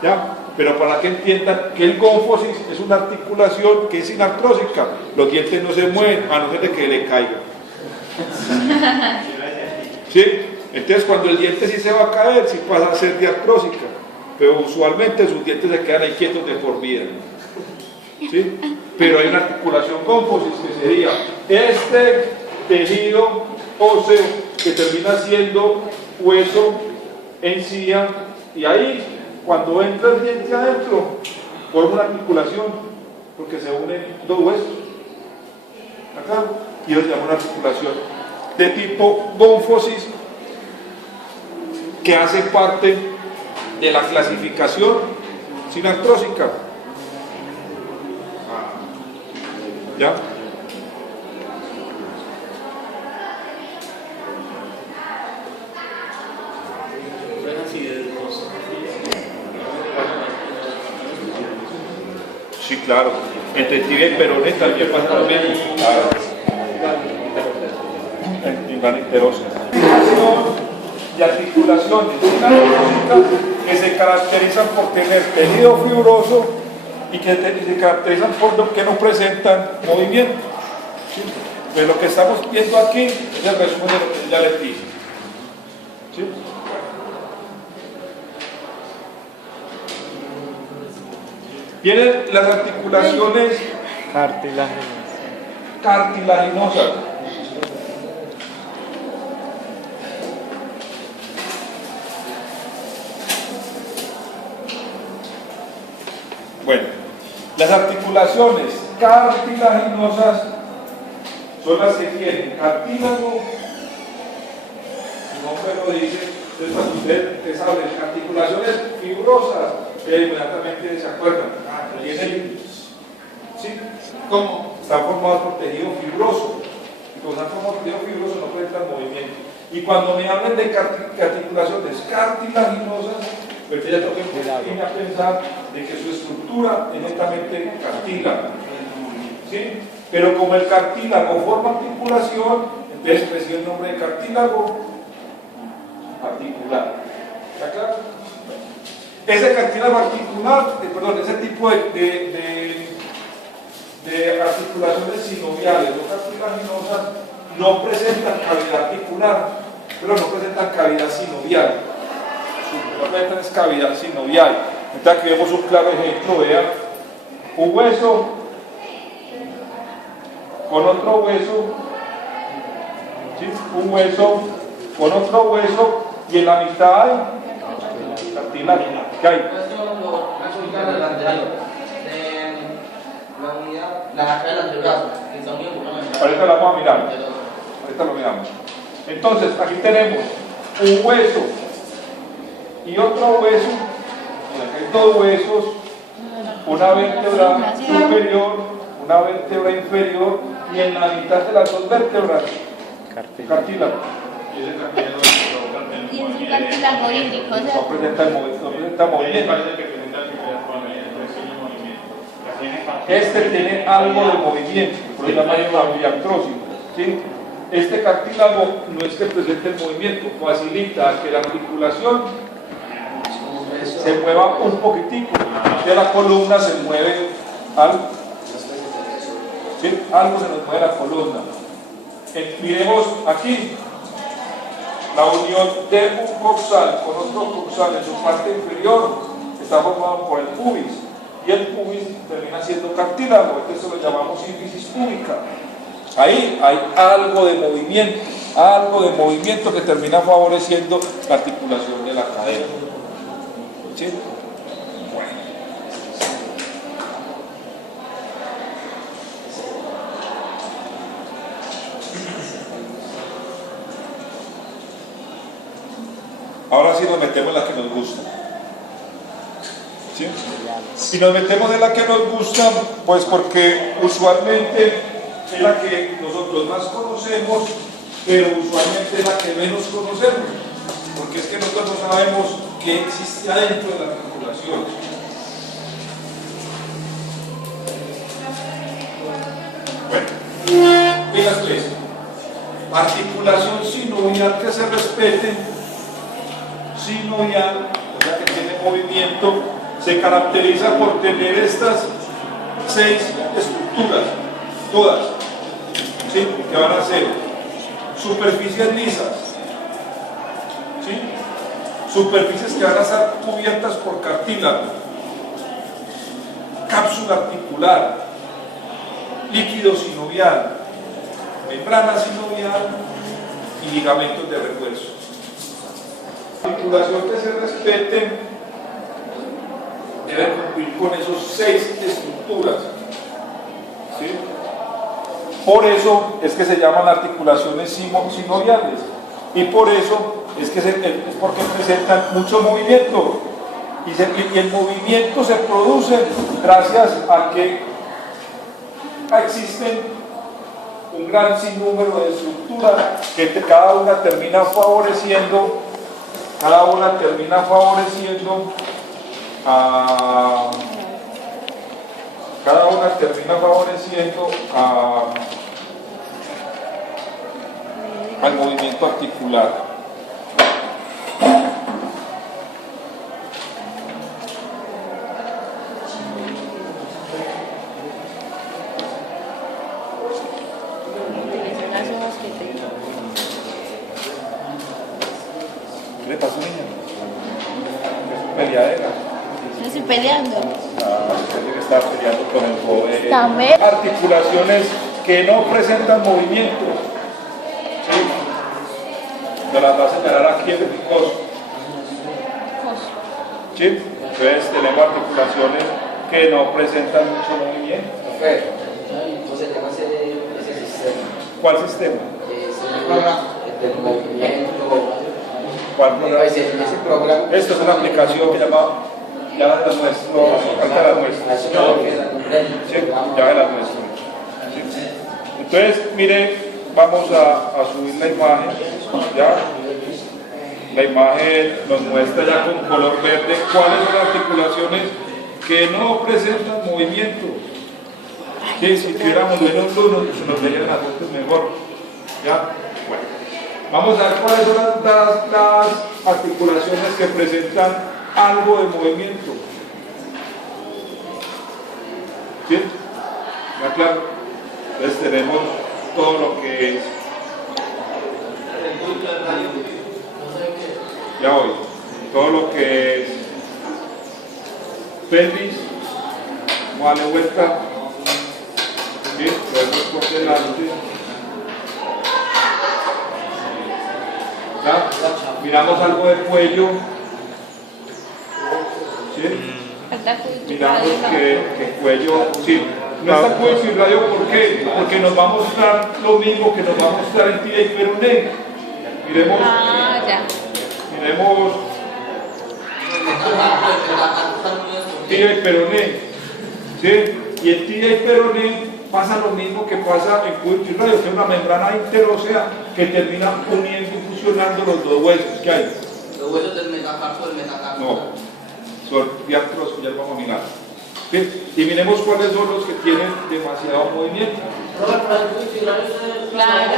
¿Ya? Pero para que entiendan que el gónfosis es una articulación que es sinartrósica. Los dientes no se mueven a no ser de que le caigan. ¿Sí? Entonces, cuando el diente sí se va a caer, sí pasa a ser diartrósica. Pero usualmente sus dientes se quedan ahí quietos de por vida. ¿Sí? Pero hay una articulación gónfosis que sería este tejido óseo que termina siendo hueso, encía, y ahí cuando entra el diente adentro forma una articulación porque se unen dos huesos acá y eso se llama una articulación de tipo gónfosis que hace parte de la clasificación sinartrósica. ¿Ya? Sí, claro. Entre tibia y peroné también pasa lo mismo. Claro. Interosa. Y articulaciones sinartrósicas que se caracterizan por tener tejido fibroso y que se caracterizan por lo que no presentan movimiento. ¿Sí? Pues lo que estamos viendo aquí es el resumen de lo que ya les dije. ¿Sí? Vienen las articulaciones Cartilaginosas. cartilaginosas. Bueno, las articulaciones cartilaginosas son las que tienen cartílago, su nombre lo dice, entonces cuando ustedes hablan de articulaciones fibrosas, inmediatamente se acuerdan, tienen, ¿sí? ¿Cómo? Están formados por tejido fibroso, y como están formados por tejido fibroso no presentan movimiento. Y cuando me hablen de articulaciones cartilaginosas, pues ya tengo que a pensar de que su estructura es netamente cartílago, ¿sí? Pero como el cartílago forma articulación, entonces recibe el nombre de cartílago articular. ¿Está claro? Ese cartílago articular, ese tipo de articulaciones sinoviales o cartilaginosas no presentan cavidad articular, pero no presentan cavidad sinovial. Su presentan es cavidad sinovial. Entonces aquí vemos un claro ejemplo, vean, un hueso con otro hueso, ¿sí? Un hueso con otro hueso y en la mitad hay cartílago. ¿Qué hay? Ahorita la vamos a mirar. Ahorita lo miramos. Entonces, aquí tenemos un hueso y otro hueso. Aquí hay dos huesos, una vértebra superior, una vértebra inferior y en la mitad de las dos vértebras cartílago. Y es un cartílago hídrico, ¿cierto? No presenta movimiento. Este tiene algo de movimiento, por eso se llama ambiartrosis, ¿sí? Este cartílago no es que presente el movimiento, facilita que la articulación se mueva un poquitico, que la columna se mueve algo, ¿sí? Algo se nos mueve la columna. Miremos aquí la unión de un coxal con otro coxal en su parte inferior está formado por el pubis y el pubis termina siendo cartílago, entonces lo llamamos ínfisis púbica. Ahí hay algo de movimiento que termina favoreciendo la articulación de la cadera. ¿Sí? Bueno. Ahora sí nos metemos en la que nos gusta. ¿Sí? Y nos metemos en la que nos gusta, pues porque usualmente es la que nosotros más conocemos, pero usualmente es la que menos conocemos, porque es que nosotros no sabemos qué existe adentro de la articulación. Bueno, pilas pues, articulación sinovial que se respete, sinovial, o sea que tiene movimiento, se caracteriza por tener estas 6 estructuras, todas, ¿sí? Que van a ser superficies lisas, ¿sí? Superficies que van a estar cubiertas por cartílago, cápsula articular, líquido sinovial, membrana sinovial y ligamentos de refuerzo. La articulación que se respete debe cumplir con esos 6 estructuras, ¿sí? Por eso es que se llaman articulaciones sinoviales y por eso es porque presentan mucho movimiento y el movimiento se produce gracias a que existen un gran sinnúmero de estructuras que cada una termina favoreciendo al movimiento articular. ¿Qué le pasó, niña? Es peleadera. No estoy peleando. gente que está peleando con el joven. También. Articulaciones que no presentan movimiento. ¿Sí? Me las va a señalar aquí en el coso. ¿Sí? Entonces tenemos articulaciones que no presentan mucho movimiento. ¿Cómo se llama ese sistema? ¿Cuál sistema? El del movimiento. ¿Cuál programa? Ese programa. Esto es una aplicación que llama ya de las nuestras, falta las nuestras. Sí, ya de las nuestras. Sí. Entonces, mire, vamos a subir la imagen. Ya. La imagen nos muestra ya con color verde cuáles son las articulaciones que no presentan movimiento. Sí, si tuviéramos menos uno, se nos verían las fotos mejor. ¿Ya? Bueno, vamos a ver cuáles son las articulaciones que presentan algo de movimiento. ¿Sí? ¿Ya claro? Entonces tenemos todo lo que es. Ya voy. Todo lo que es pelvis, vamos a darle vuelta. ¿Sí? Podemos por delante. ¿Ya? Miramos algo de cuello. ¿Sí? Miramos que cuello, sí. No está cuello y radio, ¿por qué? Porque nos va a mostrar lo mismo que nos va a mostrar en tibia y peroné. Miremos. Ah, ya. Miremos tibia y peroné, ¿sí? Y en tibia y peroné pasa lo mismo que pasa en cúbito y radio, que es una membrana interósea que termina uniendo y fusionando los dos huesos que hay. Los huesos del metacarpo del metacarpo. No, son diástros, ya vamos a mirar. ¿Sí? Y miremos cuáles son los que tienen demasiado movimiento. Claro.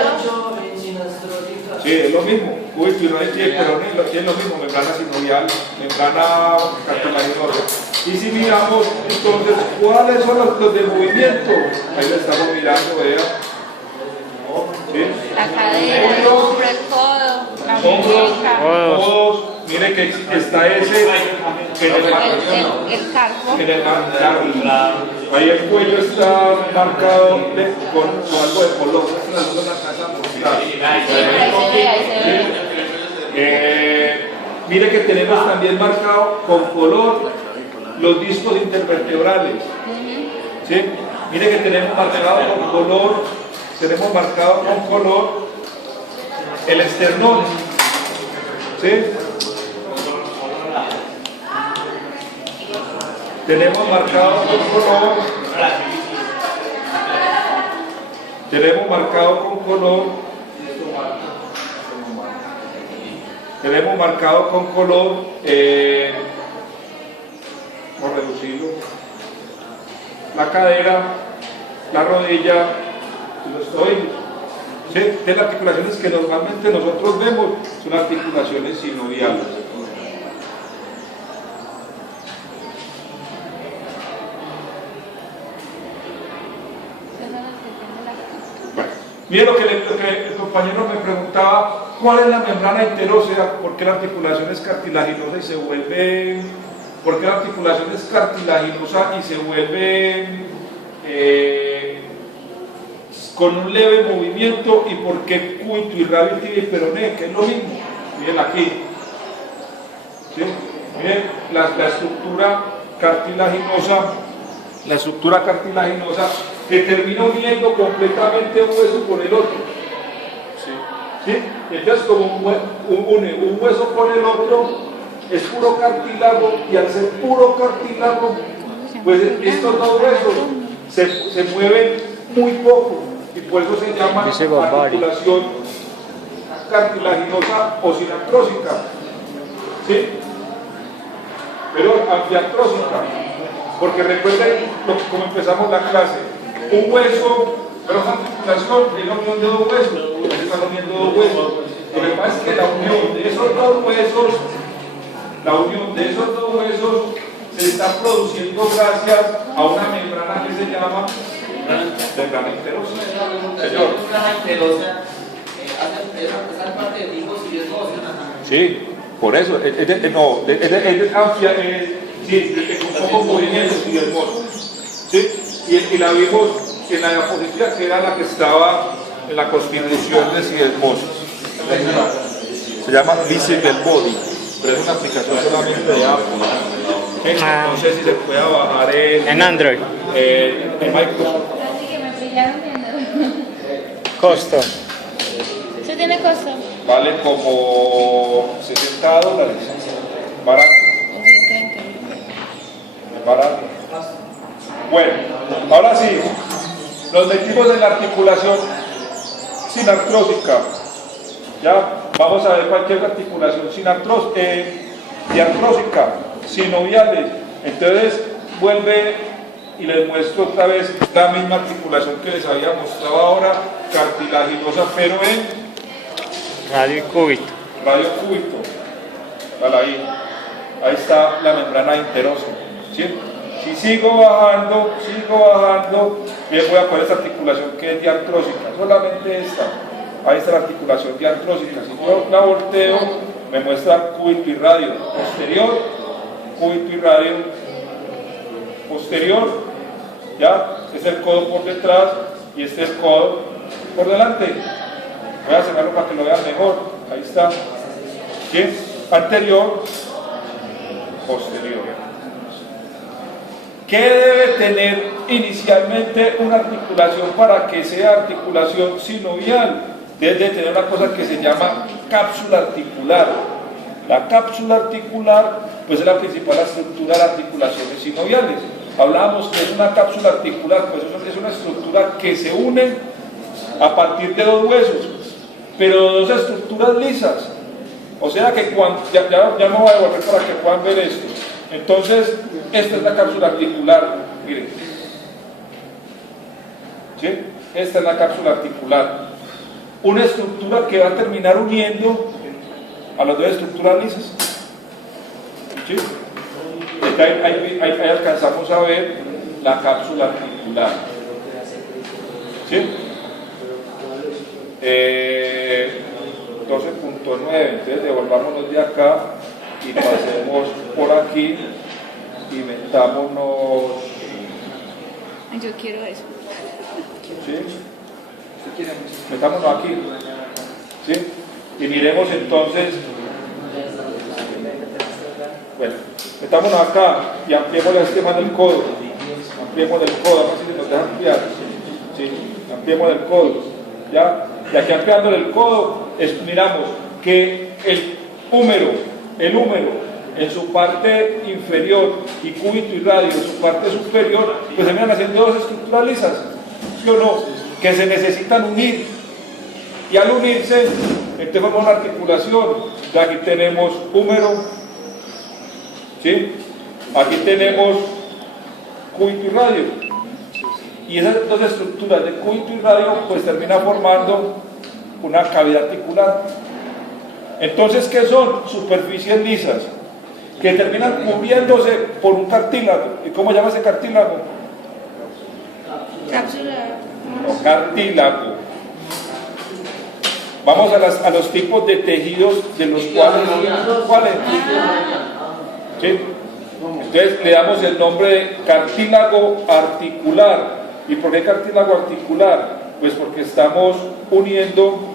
Sí, es lo mismo. Cúbito y radio y peroné es lo mismo, membrana sinovial, membrana cartilaginosa. Y si miramos, entonces, ¿cuáles son los de movimiento? Ahí lo estamos mirando, vea. ¿Sí? La cadera, el hombro, el codo, la muñeca, Todos, mire que está ese que el carpo. ahí el cuello está marcado con algo de color. Esta es una casa mostrar. Sí, ahí se ve. Mire que tenemos también marcado con color los discos intervertebrales. ¿Sí? Mire que tenemos marcado con color el esternón. ¿Sí? Tenemos marcado con color, vamos a reducirlo, la cadera, la rodilla, ¿sí? De las articulaciones que normalmente nosotros vemos son articulaciones sinoviales. Mire lo que el compañero me preguntaba, ¿cuál es la membrana interósea? ¿Por qué la articulación es cartilaginosa y se vuelve, por qué la articulación es cartilaginosa y se vuelve con un leve movimiento? ¿Y por qué cúbito y radio, tibia y peroné? Que es lo mismo. Miren aquí. ¿Sí? Miren la estructura cartilaginosa, que termina uniendo completamente un hueso con el otro. ¿Sí? Entonces, como une un hueso con el otro, es puro cartílago, y al ser puro cartílago, pues estos dos huesos se mueven muy poco, y por eso se llama articulación cartilaginosa o sinartrósica. ¿Sí? Pero antiartrósica, porque recuerden como empezamos la clase. Un hueso, pero una articulación es la unión de dos huesos. Se están uniendo dos huesos. Lo que pasa es que la unión de esos dos huesos, se está produciendo gracias a una membrana que se llama membrana interósea. Señor. ¿Hace parte de discos y Sí, por eso. Sí, pocos movimientos y hermosos. ¿Sí? Y la vimos en la diapositiva que era la que estaba en la constitución de Sidermos. Se llama Visible Body, pero es una aplicación solamente de Apple. No sé si se puede bajar En Android. En Microsoft. Así que me brillaron viendo. Costo. ¿Eso tiene costo? Vale como $60. Barato. Barato. Bueno, ahora sí, nos metimos en la articulación sinartrósica. Ya, vamos a ver cualquier articulación diartrósica, sinoviales. Entonces, vuelve y les muestro otra vez la misma articulación que les había mostrado ahora, cartilaginosa, pero en Radio cúbito. radiocúbito. Vale, ahí está la membrana interosa. ¿Sí? Si sigo bajando, bien voy a poner esta articulación que es diartrósica, solamente esta. Ahí está la articulación diartrósica. Si yo la volteo, me muestra cúbito y radio posterior, cúbito y radio posterior. Ya, este es el codo por detrás y este es el codo por delante. Voy a cerrarlo para que lo vean mejor. Ahí está. ¿Sí? Anterior, posterior. ¿Qué debe tener inicialmente una articulación para que sea articulación sinovial? Debe tener una cosa que se llama cápsula articular. La cápsula articular pues es la principal estructura de articulaciones sinoviales. Hablábamos que es una cápsula articular, pues es una estructura que se une a partir de dos huesos, pero dos estructuras lisas. O sea que cuando, ya me voy a devolver para que puedan ver esto. Entonces, esta es la cápsula articular, miren. ¿Sí? Esta es la cápsula articular. Una estructura que va a terminar uniendo a las dos estructuras lisas. ¿Sí? Ahí alcanzamos a ver la cápsula articular. ¿Sí? 12.9, entonces devolvámonos de acá y pasemos por aquí y metámonos. Yo quiero eso. ¿Sí? Metámonos aquí. ¿Sí? Y miremos entonces. Bueno, metámonos acá y ampliemos el esquema del codo. Ampliemos el codo, a ver si nos deja ampliar. ¿Sí? Ampliemos el codo. ¿Ya? Y aquí ampliando el codo, miramos que el húmero en su parte inferior y cúbito y radio en su parte superior, pues se van haciendo dos estructuras lisas, ¿sí o no? Que se necesitan unir. Y al unirse, entonces formamos una articulación. Y aquí tenemos húmero, ¿sí? Aquí tenemos cúbito y radio. Y esas dos estructuras de cúbito y radio pues terminan formando una cavidad articular. Entonces, ¿qué son? Superficies lisas que terminan cubriéndose por un cartílago. ¿Y cómo se llama ese cartílago? Cápsula. No, cartílago. Vamos a los tipos de tejidos de los cuales. ¿Sí? Entonces le damos el nombre de cartílago articular. ¿Y por qué cartílago articular? Pues porque estamos uniendo.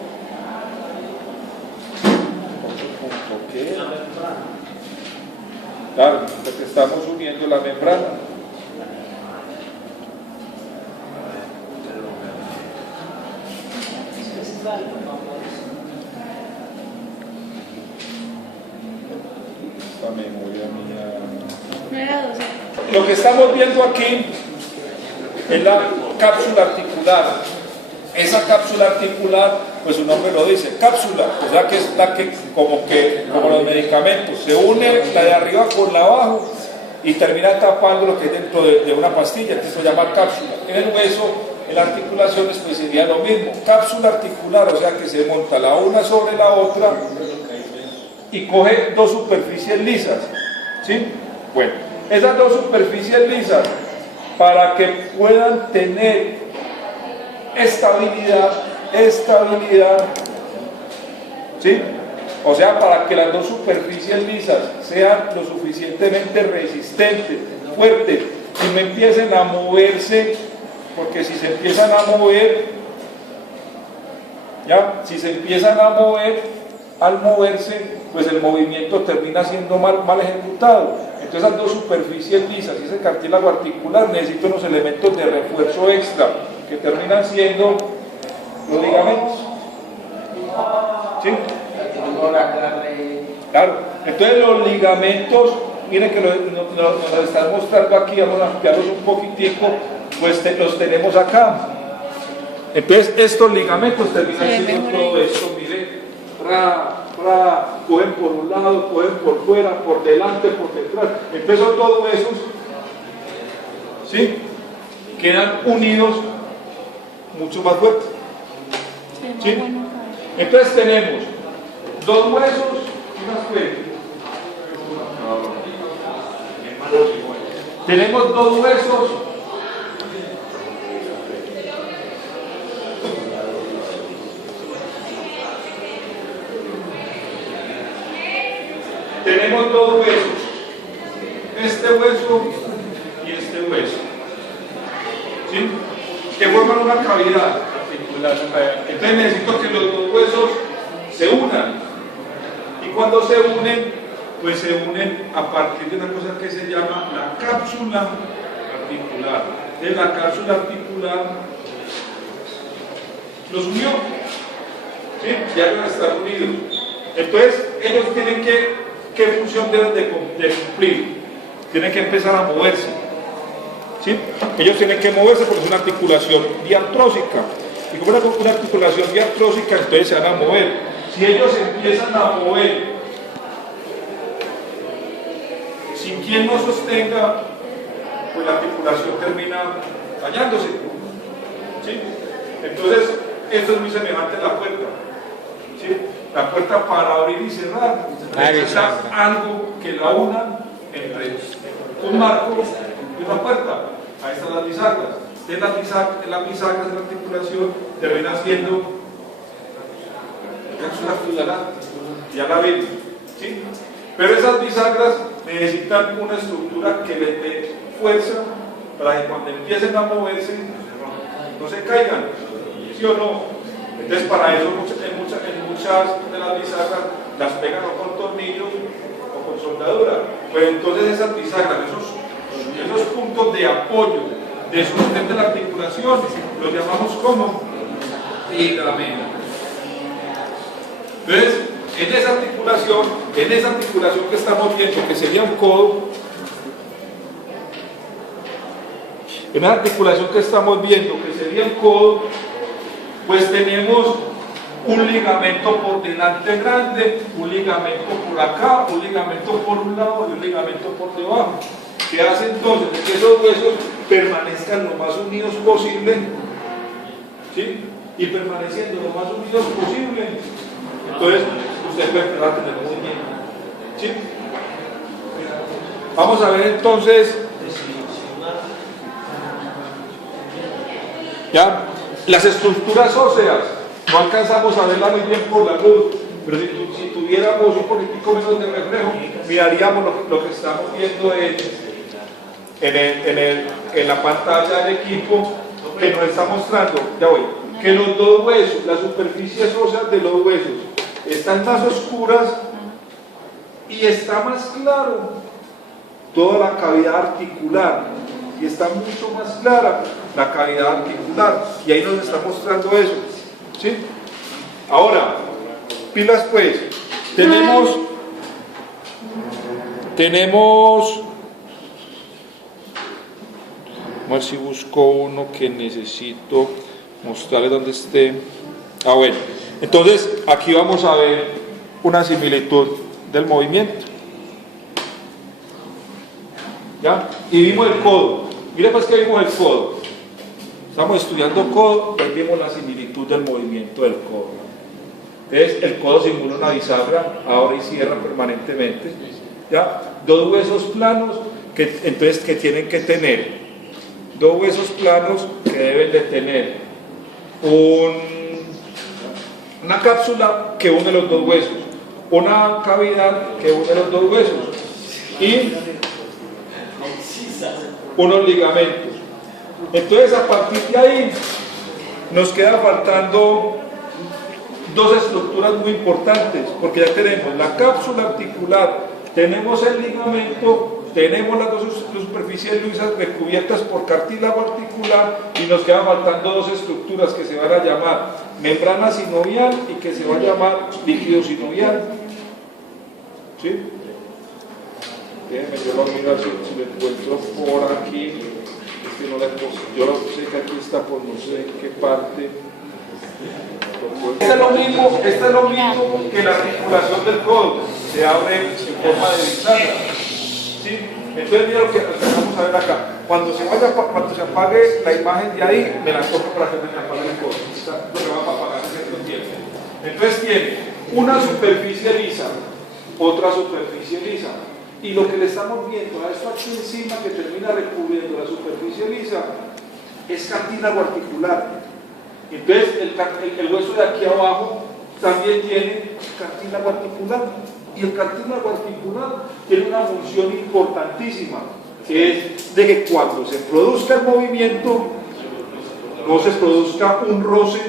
Claro, porque estamos uniendo la membrana. Esta memoria mía. No era 12. Lo que estamos viendo aquí es la cápsula articular. Esa cápsula articular, pues su nombre lo dice, cápsula, o sea que es la que, como los medicamentos, se une la de arriba con la de abajo y termina tapando lo que es dentro de una pastilla, que se llama cápsula. En el hueso, en las articulaciones, pues sería lo mismo, cápsula articular, o sea que se monta la una sobre la otra y coge dos superficies lisas, ¿sí? Bueno, esas dos superficies lisas, para que puedan tener estabilidad, ¿sí? O sea, para que las dos superficies lisas sean lo suficientemente resistentes fuerte, y no empiecen a moverse, porque si se empiezan a mover, ya, si se empiezan a mover, al moverse, pues el movimiento termina siendo mal ejecutado. Entonces, las dos superficies lisas y ese cartílago articular necesita unos elementos de refuerzo extra, que terminan siendo los ligamentos. ¿Sí? Claro, entonces los ligamentos, miren que nos están mostrando aquí, vamos a ampliarlos un poquitico, pues los tenemos acá. Entonces estos ligamentos terminan siendo todo esto, miren, cogen por un lado, cogen por fuera, por delante, por detrás. Entonces son todos esos, ¿sí? Quedan unidos mucho más fuertes. ¿Sí? Entonces tenemos dos huesos y unas cuerdas. Tenemos dos huesos este hueso y este hueso, ¿sí? Que forman una cavidad articular. Entonces necesito que los dos huesos se unan, y cuando se unen, pues se unen a partir de una cosa que se llama la cápsula articular. Entonces la cápsula articular los unió, ¿sí? Ya van a estar unidos. Entonces ellos tienen ¿qué función deben de cumplir? Tienen que empezar a moverse, ¿sí? Ellos tienen que moverse porque es una articulación diartrósica, y como es una articulación diartrósica, entonces se van a mover. Si ellos empiezan a mover sin quien nos sostenga, pues la articulación termina fallándose, ¿sí? Entonces esto es muy semejante a la puerta, ¿sí? La puerta, para abrir y cerrar, necesita algo que la una entre un marco y una puerta. Ahí están las bisagras. Las bisagras de la articulación terminan siendo cápsula articular, ya la ven, ¿sí? Pero esas bisagras necesitan una estructura que les dé fuerza para que cuando empiecen a moverse no se caigan, ¿sí o no? Entonces, para eso en muchas de las bisagras las pegan o con tornillos o con soldadura. Pues entonces esas bisagras, esos puntos de apoyo, de sostén de la articulación, los llamamos como ligamento. Entonces, en esa articulación que estamos viendo, que sería un codo, en la articulación que estamos viendo, que sería un codo, pues tenemos un ligamento por delante grande, un ligamento por acá, un ligamento por un lado y un ligamento por debajo. ¿Qué hace entonces? Que esos huesos permanezcan lo más unidos posible, ¿sí? Y permaneciendo lo más unidos posible, entonces usted puede empezar a tener movimiento, ¿sí? Vamos a ver entonces, ya, las estructuras óseas. No alcanzamos a verla muy bien por la luz, pero si tuviéramos un poquitico menos de reflejo, miraríamos lo que estamos viendo en la pantalla del equipo, que nos está mostrando, ya voy, que los dos huesos, las superficies óseas de los huesos, están más oscuras y está más claro toda la cavidad articular, y está mucho más clara la cavidad articular, y ahí nos está mostrando eso, ¿sí? Ahora, pilas pues, tenemos a ver si busco uno que necesito mostrarles dónde esté. Bueno, entonces aquí vamos a ver una similitud del movimiento, ¿ya? Y vimos el codo. Mira pues que vimos el codo. Estamos estudiando codo, pues vimos la similitud del movimiento del codo. Entonces el codo simula una bisagra, abre y cierra permanentemente, ¿ya? Dos huesos planos que tienen que tener, dos huesos planos que deben de tener una cápsula que une los dos huesos, una cavidad que une los dos huesos, y unos ligamentos. Entonces, a partir de ahí, nos queda faltando dos estructuras muy importantes, porque ya tenemos la cápsula articular, tenemos el ligamento, tenemos las dos superficies lisas recubiertas por cartílago articular y nos quedan faltando dos estructuras que se van a llamar membrana sinovial y que se va a llamar líquido sinovial. ¿Sí? Déjenme, yo lo miro si lo encuentro por aquí. Es que no la puse. Yo sé que aquí está por no sé en qué parte. Esto es lo mismo que la articulación del codo. Se abre en forma de bisagra. ¿Sí? Entonces mira lo que vamos a ver acá. Cuando se apague la imagen de ahí, me la toco para que me apague el codo. Lo que va a apagar en cierto tiempo. Entonces tiene una superficie lisa, otra superficie lisa. Y lo que le estamos viendo a esto aquí encima que termina recubriendo la superficie lisa es cartílago articular. Entonces el hueso de aquí abajo también tiene cartílago articular. Y el cartílago articular tiene una función importantísima, que es de que cuando se produzca el movimiento no se produzca un roce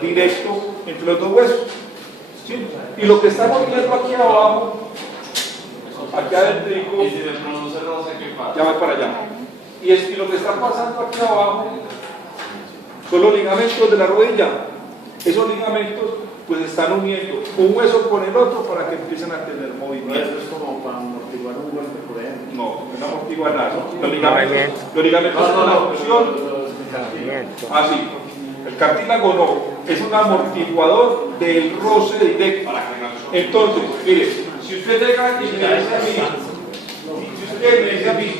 directo entre los dos huesos. ¿Sí? Y lo que estamos viendo aquí abajo, aquí adentro, Y si se produce roce, ¿qué pasa? ya va para allá. Y lo que está pasando aquí abajo son los ligamentos de la rodilla. Esos ligamentos pues están uniendo un hueso con el otro para que empiecen a tener movimiento. Eso es como para amortiguar un golpe, por ejemplo. No, no amortigua nada. Los ligamentos son la función. Así. El cartílago no, es un amortiguador del roce directo. Entonces, mire, si usted llega y me dice a mí,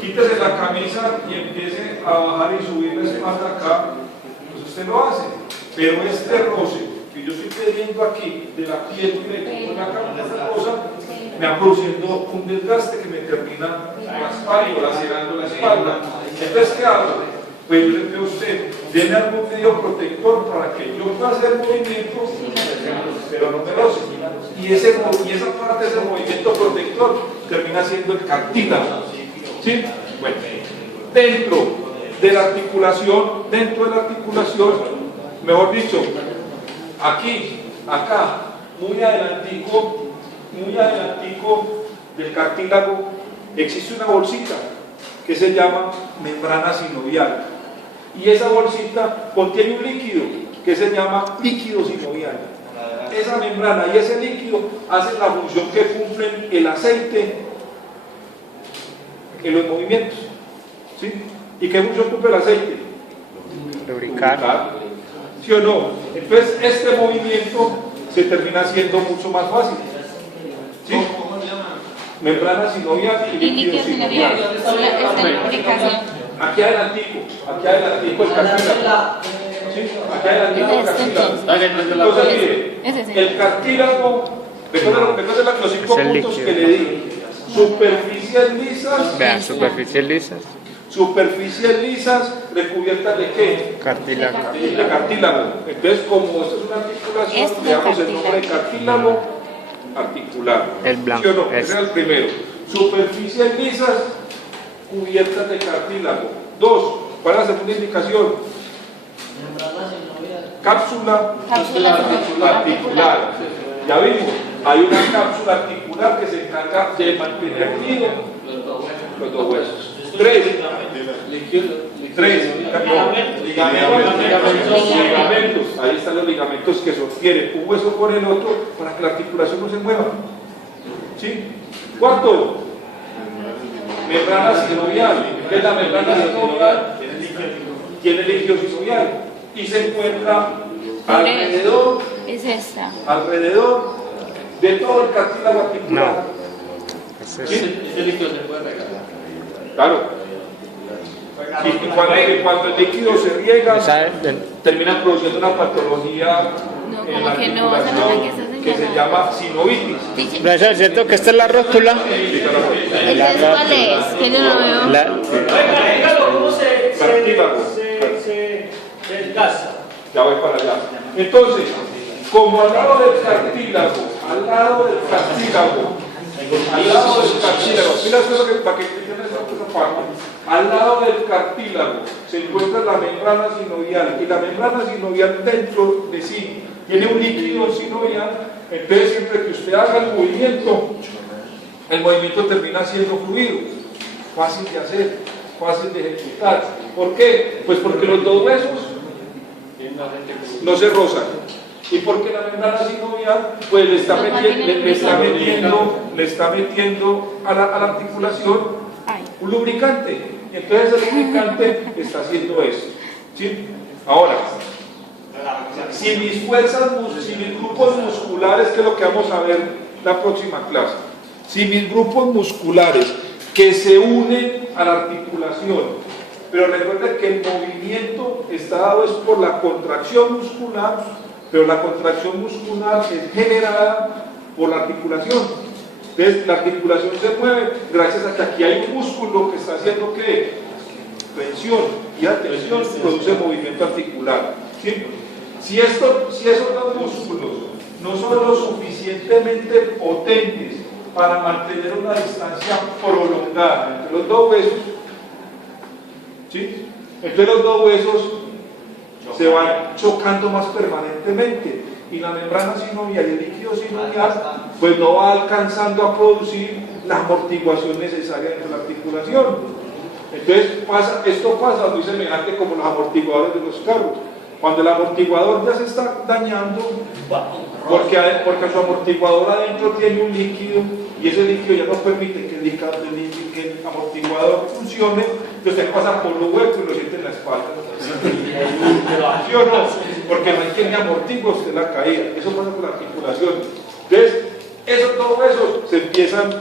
quítese la camisa y empiece a bajar y subir la espalda acá, pues usted lo hace. Pero este roce que yo estoy teniendo aquí de la piel con la cosa, me va produciendo un desgaste que me termina raspando, lacerando la espalda. Entonces, ¿qué hago? Pues yo le pido a usted, denme algún medio protector para que yo pueda hacer movimientos, pero no me roce. Y esa parte de ese movimiento protector termina siendo el cartílago. ¿Sí? Bueno, dentro de la articulación, mejor dicho, aquí, acá, muy adelantico del cartílago, existe una bolsita que se llama membrana sinovial. Y esa bolsita contiene un líquido que se llama líquido sinovial. Esa membrana y ese líquido hacen la función que cumplen el aceite en los movimientos. ¿Sí? ¿Y qué función cumple el aceite? Lubricar. ¿Sí o no? Entonces este movimiento se termina haciendo mucho más fácil. ¿Sí? ¿Cómo se llama? Membrana sinovial y líquido sinovial. Esta lubricación. Aquí adelantico el cartílago. ¿Sí? Aquí adelantico el cartílago. Entonces mire, el cartílago, recuerden los 5 puntos que le di. Superficies lisas. Vean, superficies lisas. Superficies lisas recubiertas de ¿qué? Cartílago. De cartílago. Entonces, como esto es una articulación, le damos el nombre de cartílago articular. El blanco. ¿Sí o no? Ese es el primero. Superficies lisas cubiertas de cartílago. 2. ¿Cuál es la segunda indicación? Cápsula articular. Ya vimos, hay una cápsula articular que se encarga de mantener unidos los dos huesos. 3. Ligamentos. Ahí están los ligamentos que sostienen un hueso con el otro para que la articulación no se mueva. ¿Sí? 4. Membrana sinovial. ¿Qué es la membrana sinovial? Tiene líquido sinovial y se encuentra alrededor de todo el cartílago articular. Ese líquido se puede regar. Claro. Y cuando el líquido se riega, termina produciendo una patología en la articulación que se llama sinovitis. Profesor, ¿es cierto que esta es la rótula? ¿Entonces cuál es? Que yo no veo. Dígalo, ¿cómo se desgasta? Ya voy para allá. Entonces, como al lado del cartílago, mira eso que para que entiendan esa cosa opaco, al lado del cartílago se encuentra la membrana sinovial, y la membrana sinovial dentro de sí tiene un líquido sinovial. Entonces siempre que usted haga el movimiento termina siendo fluido, fácil de hacer, fácil de ejecutar. ¿Por qué? Pues porque los dos huesos no se rozan, y porque la membrana sinovial pues le está metiendo a la articulación un lubricante, y entonces el lubricante está haciendo eso, ¿sí? Ahora, si mis grupos musculares, que es lo que vamos a ver la próxima clase, si mis grupos musculares que se unen a la articulación, pero recuerden que el movimiento está dado es por la contracción muscular, pero la contracción muscular es generada por la articulación. Entonces la articulación se mueve gracias a que aquí hay un músculo que está haciendo ¿qué? Tensión, y la tensión produce movimiento articular, ¿sí? Si esos dos músculos no son lo suficientemente potentes para mantener una distancia prolongada entre los dos huesos, ¿sí? Entonces los dos huesos se van chocando más permanentemente, y la membrana sinovial y el líquido sinovial pues no va alcanzando a producir la amortiguación necesaria dentro de la articulación. Entonces esto pasa muy semejante como los amortiguadores de los carros. Cuando el amortiguador ya se está dañando, porque su amortiguador adentro tiene un líquido, y ese líquido ya no permite que el amortiguador funcione, entonces pasa por los huecos y lo siente en la espalda. ¿Sí o no? Porque no hay quien le amortigua usted la caída. Eso pasa con la articulación. Entonces, esos dos huesos se empiezan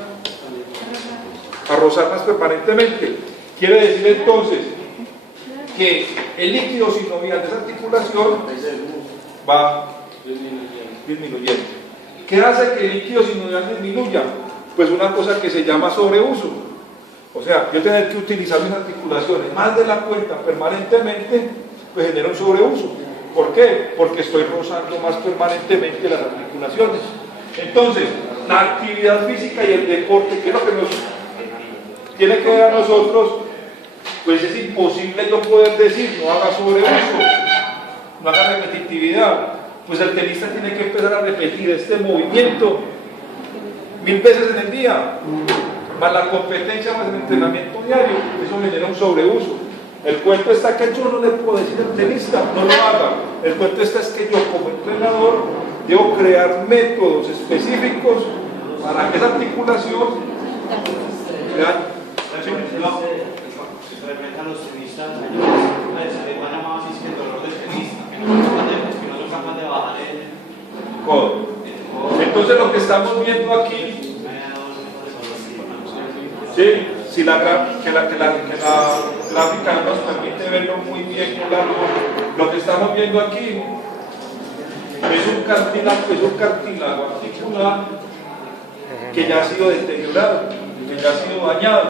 a rozar más permanentemente. Quiere decir entonces que el líquido sinovial de esa articulación va disminuyendo. ¿Qué hace que el líquido sinovial disminuya? Pues una cosa que se llama sobreuso. O sea, yo tener que utilizar mis articulaciones más de la cuenta permanentemente, pues genera un sobreuso. ¿Por qué? Porque estoy rozando más permanentemente las articulaciones. Entonces, la actividad física y el deporte, que es lo que nos tiene que ver a nosotros, pues es imposible yo poder decir, no haga sobreuso, no haga repetitividad. Pues el tenista tiene que empezar a repetir este movimiento 1000 veces en el día, más la competencia, más el entrenamiento diario. Eso genera un sobreuso. El cuento está que yo no le puedo decir al tenista, no lo haga. El cuento está es que yo como entrenador debo crear métodos específicos para que esa articulación a los tenistas, se les va a llamar así el dolor del tenista, que no son capaces de bajar el codo. Entonces lo que estamos viendo aquí, ¿sí? Si la gráfica no nos permite verlo muy bien, lo que estamos viendo aquí es un cartílago articular que ya ha sido deteriorado, que ya ha sido dañado.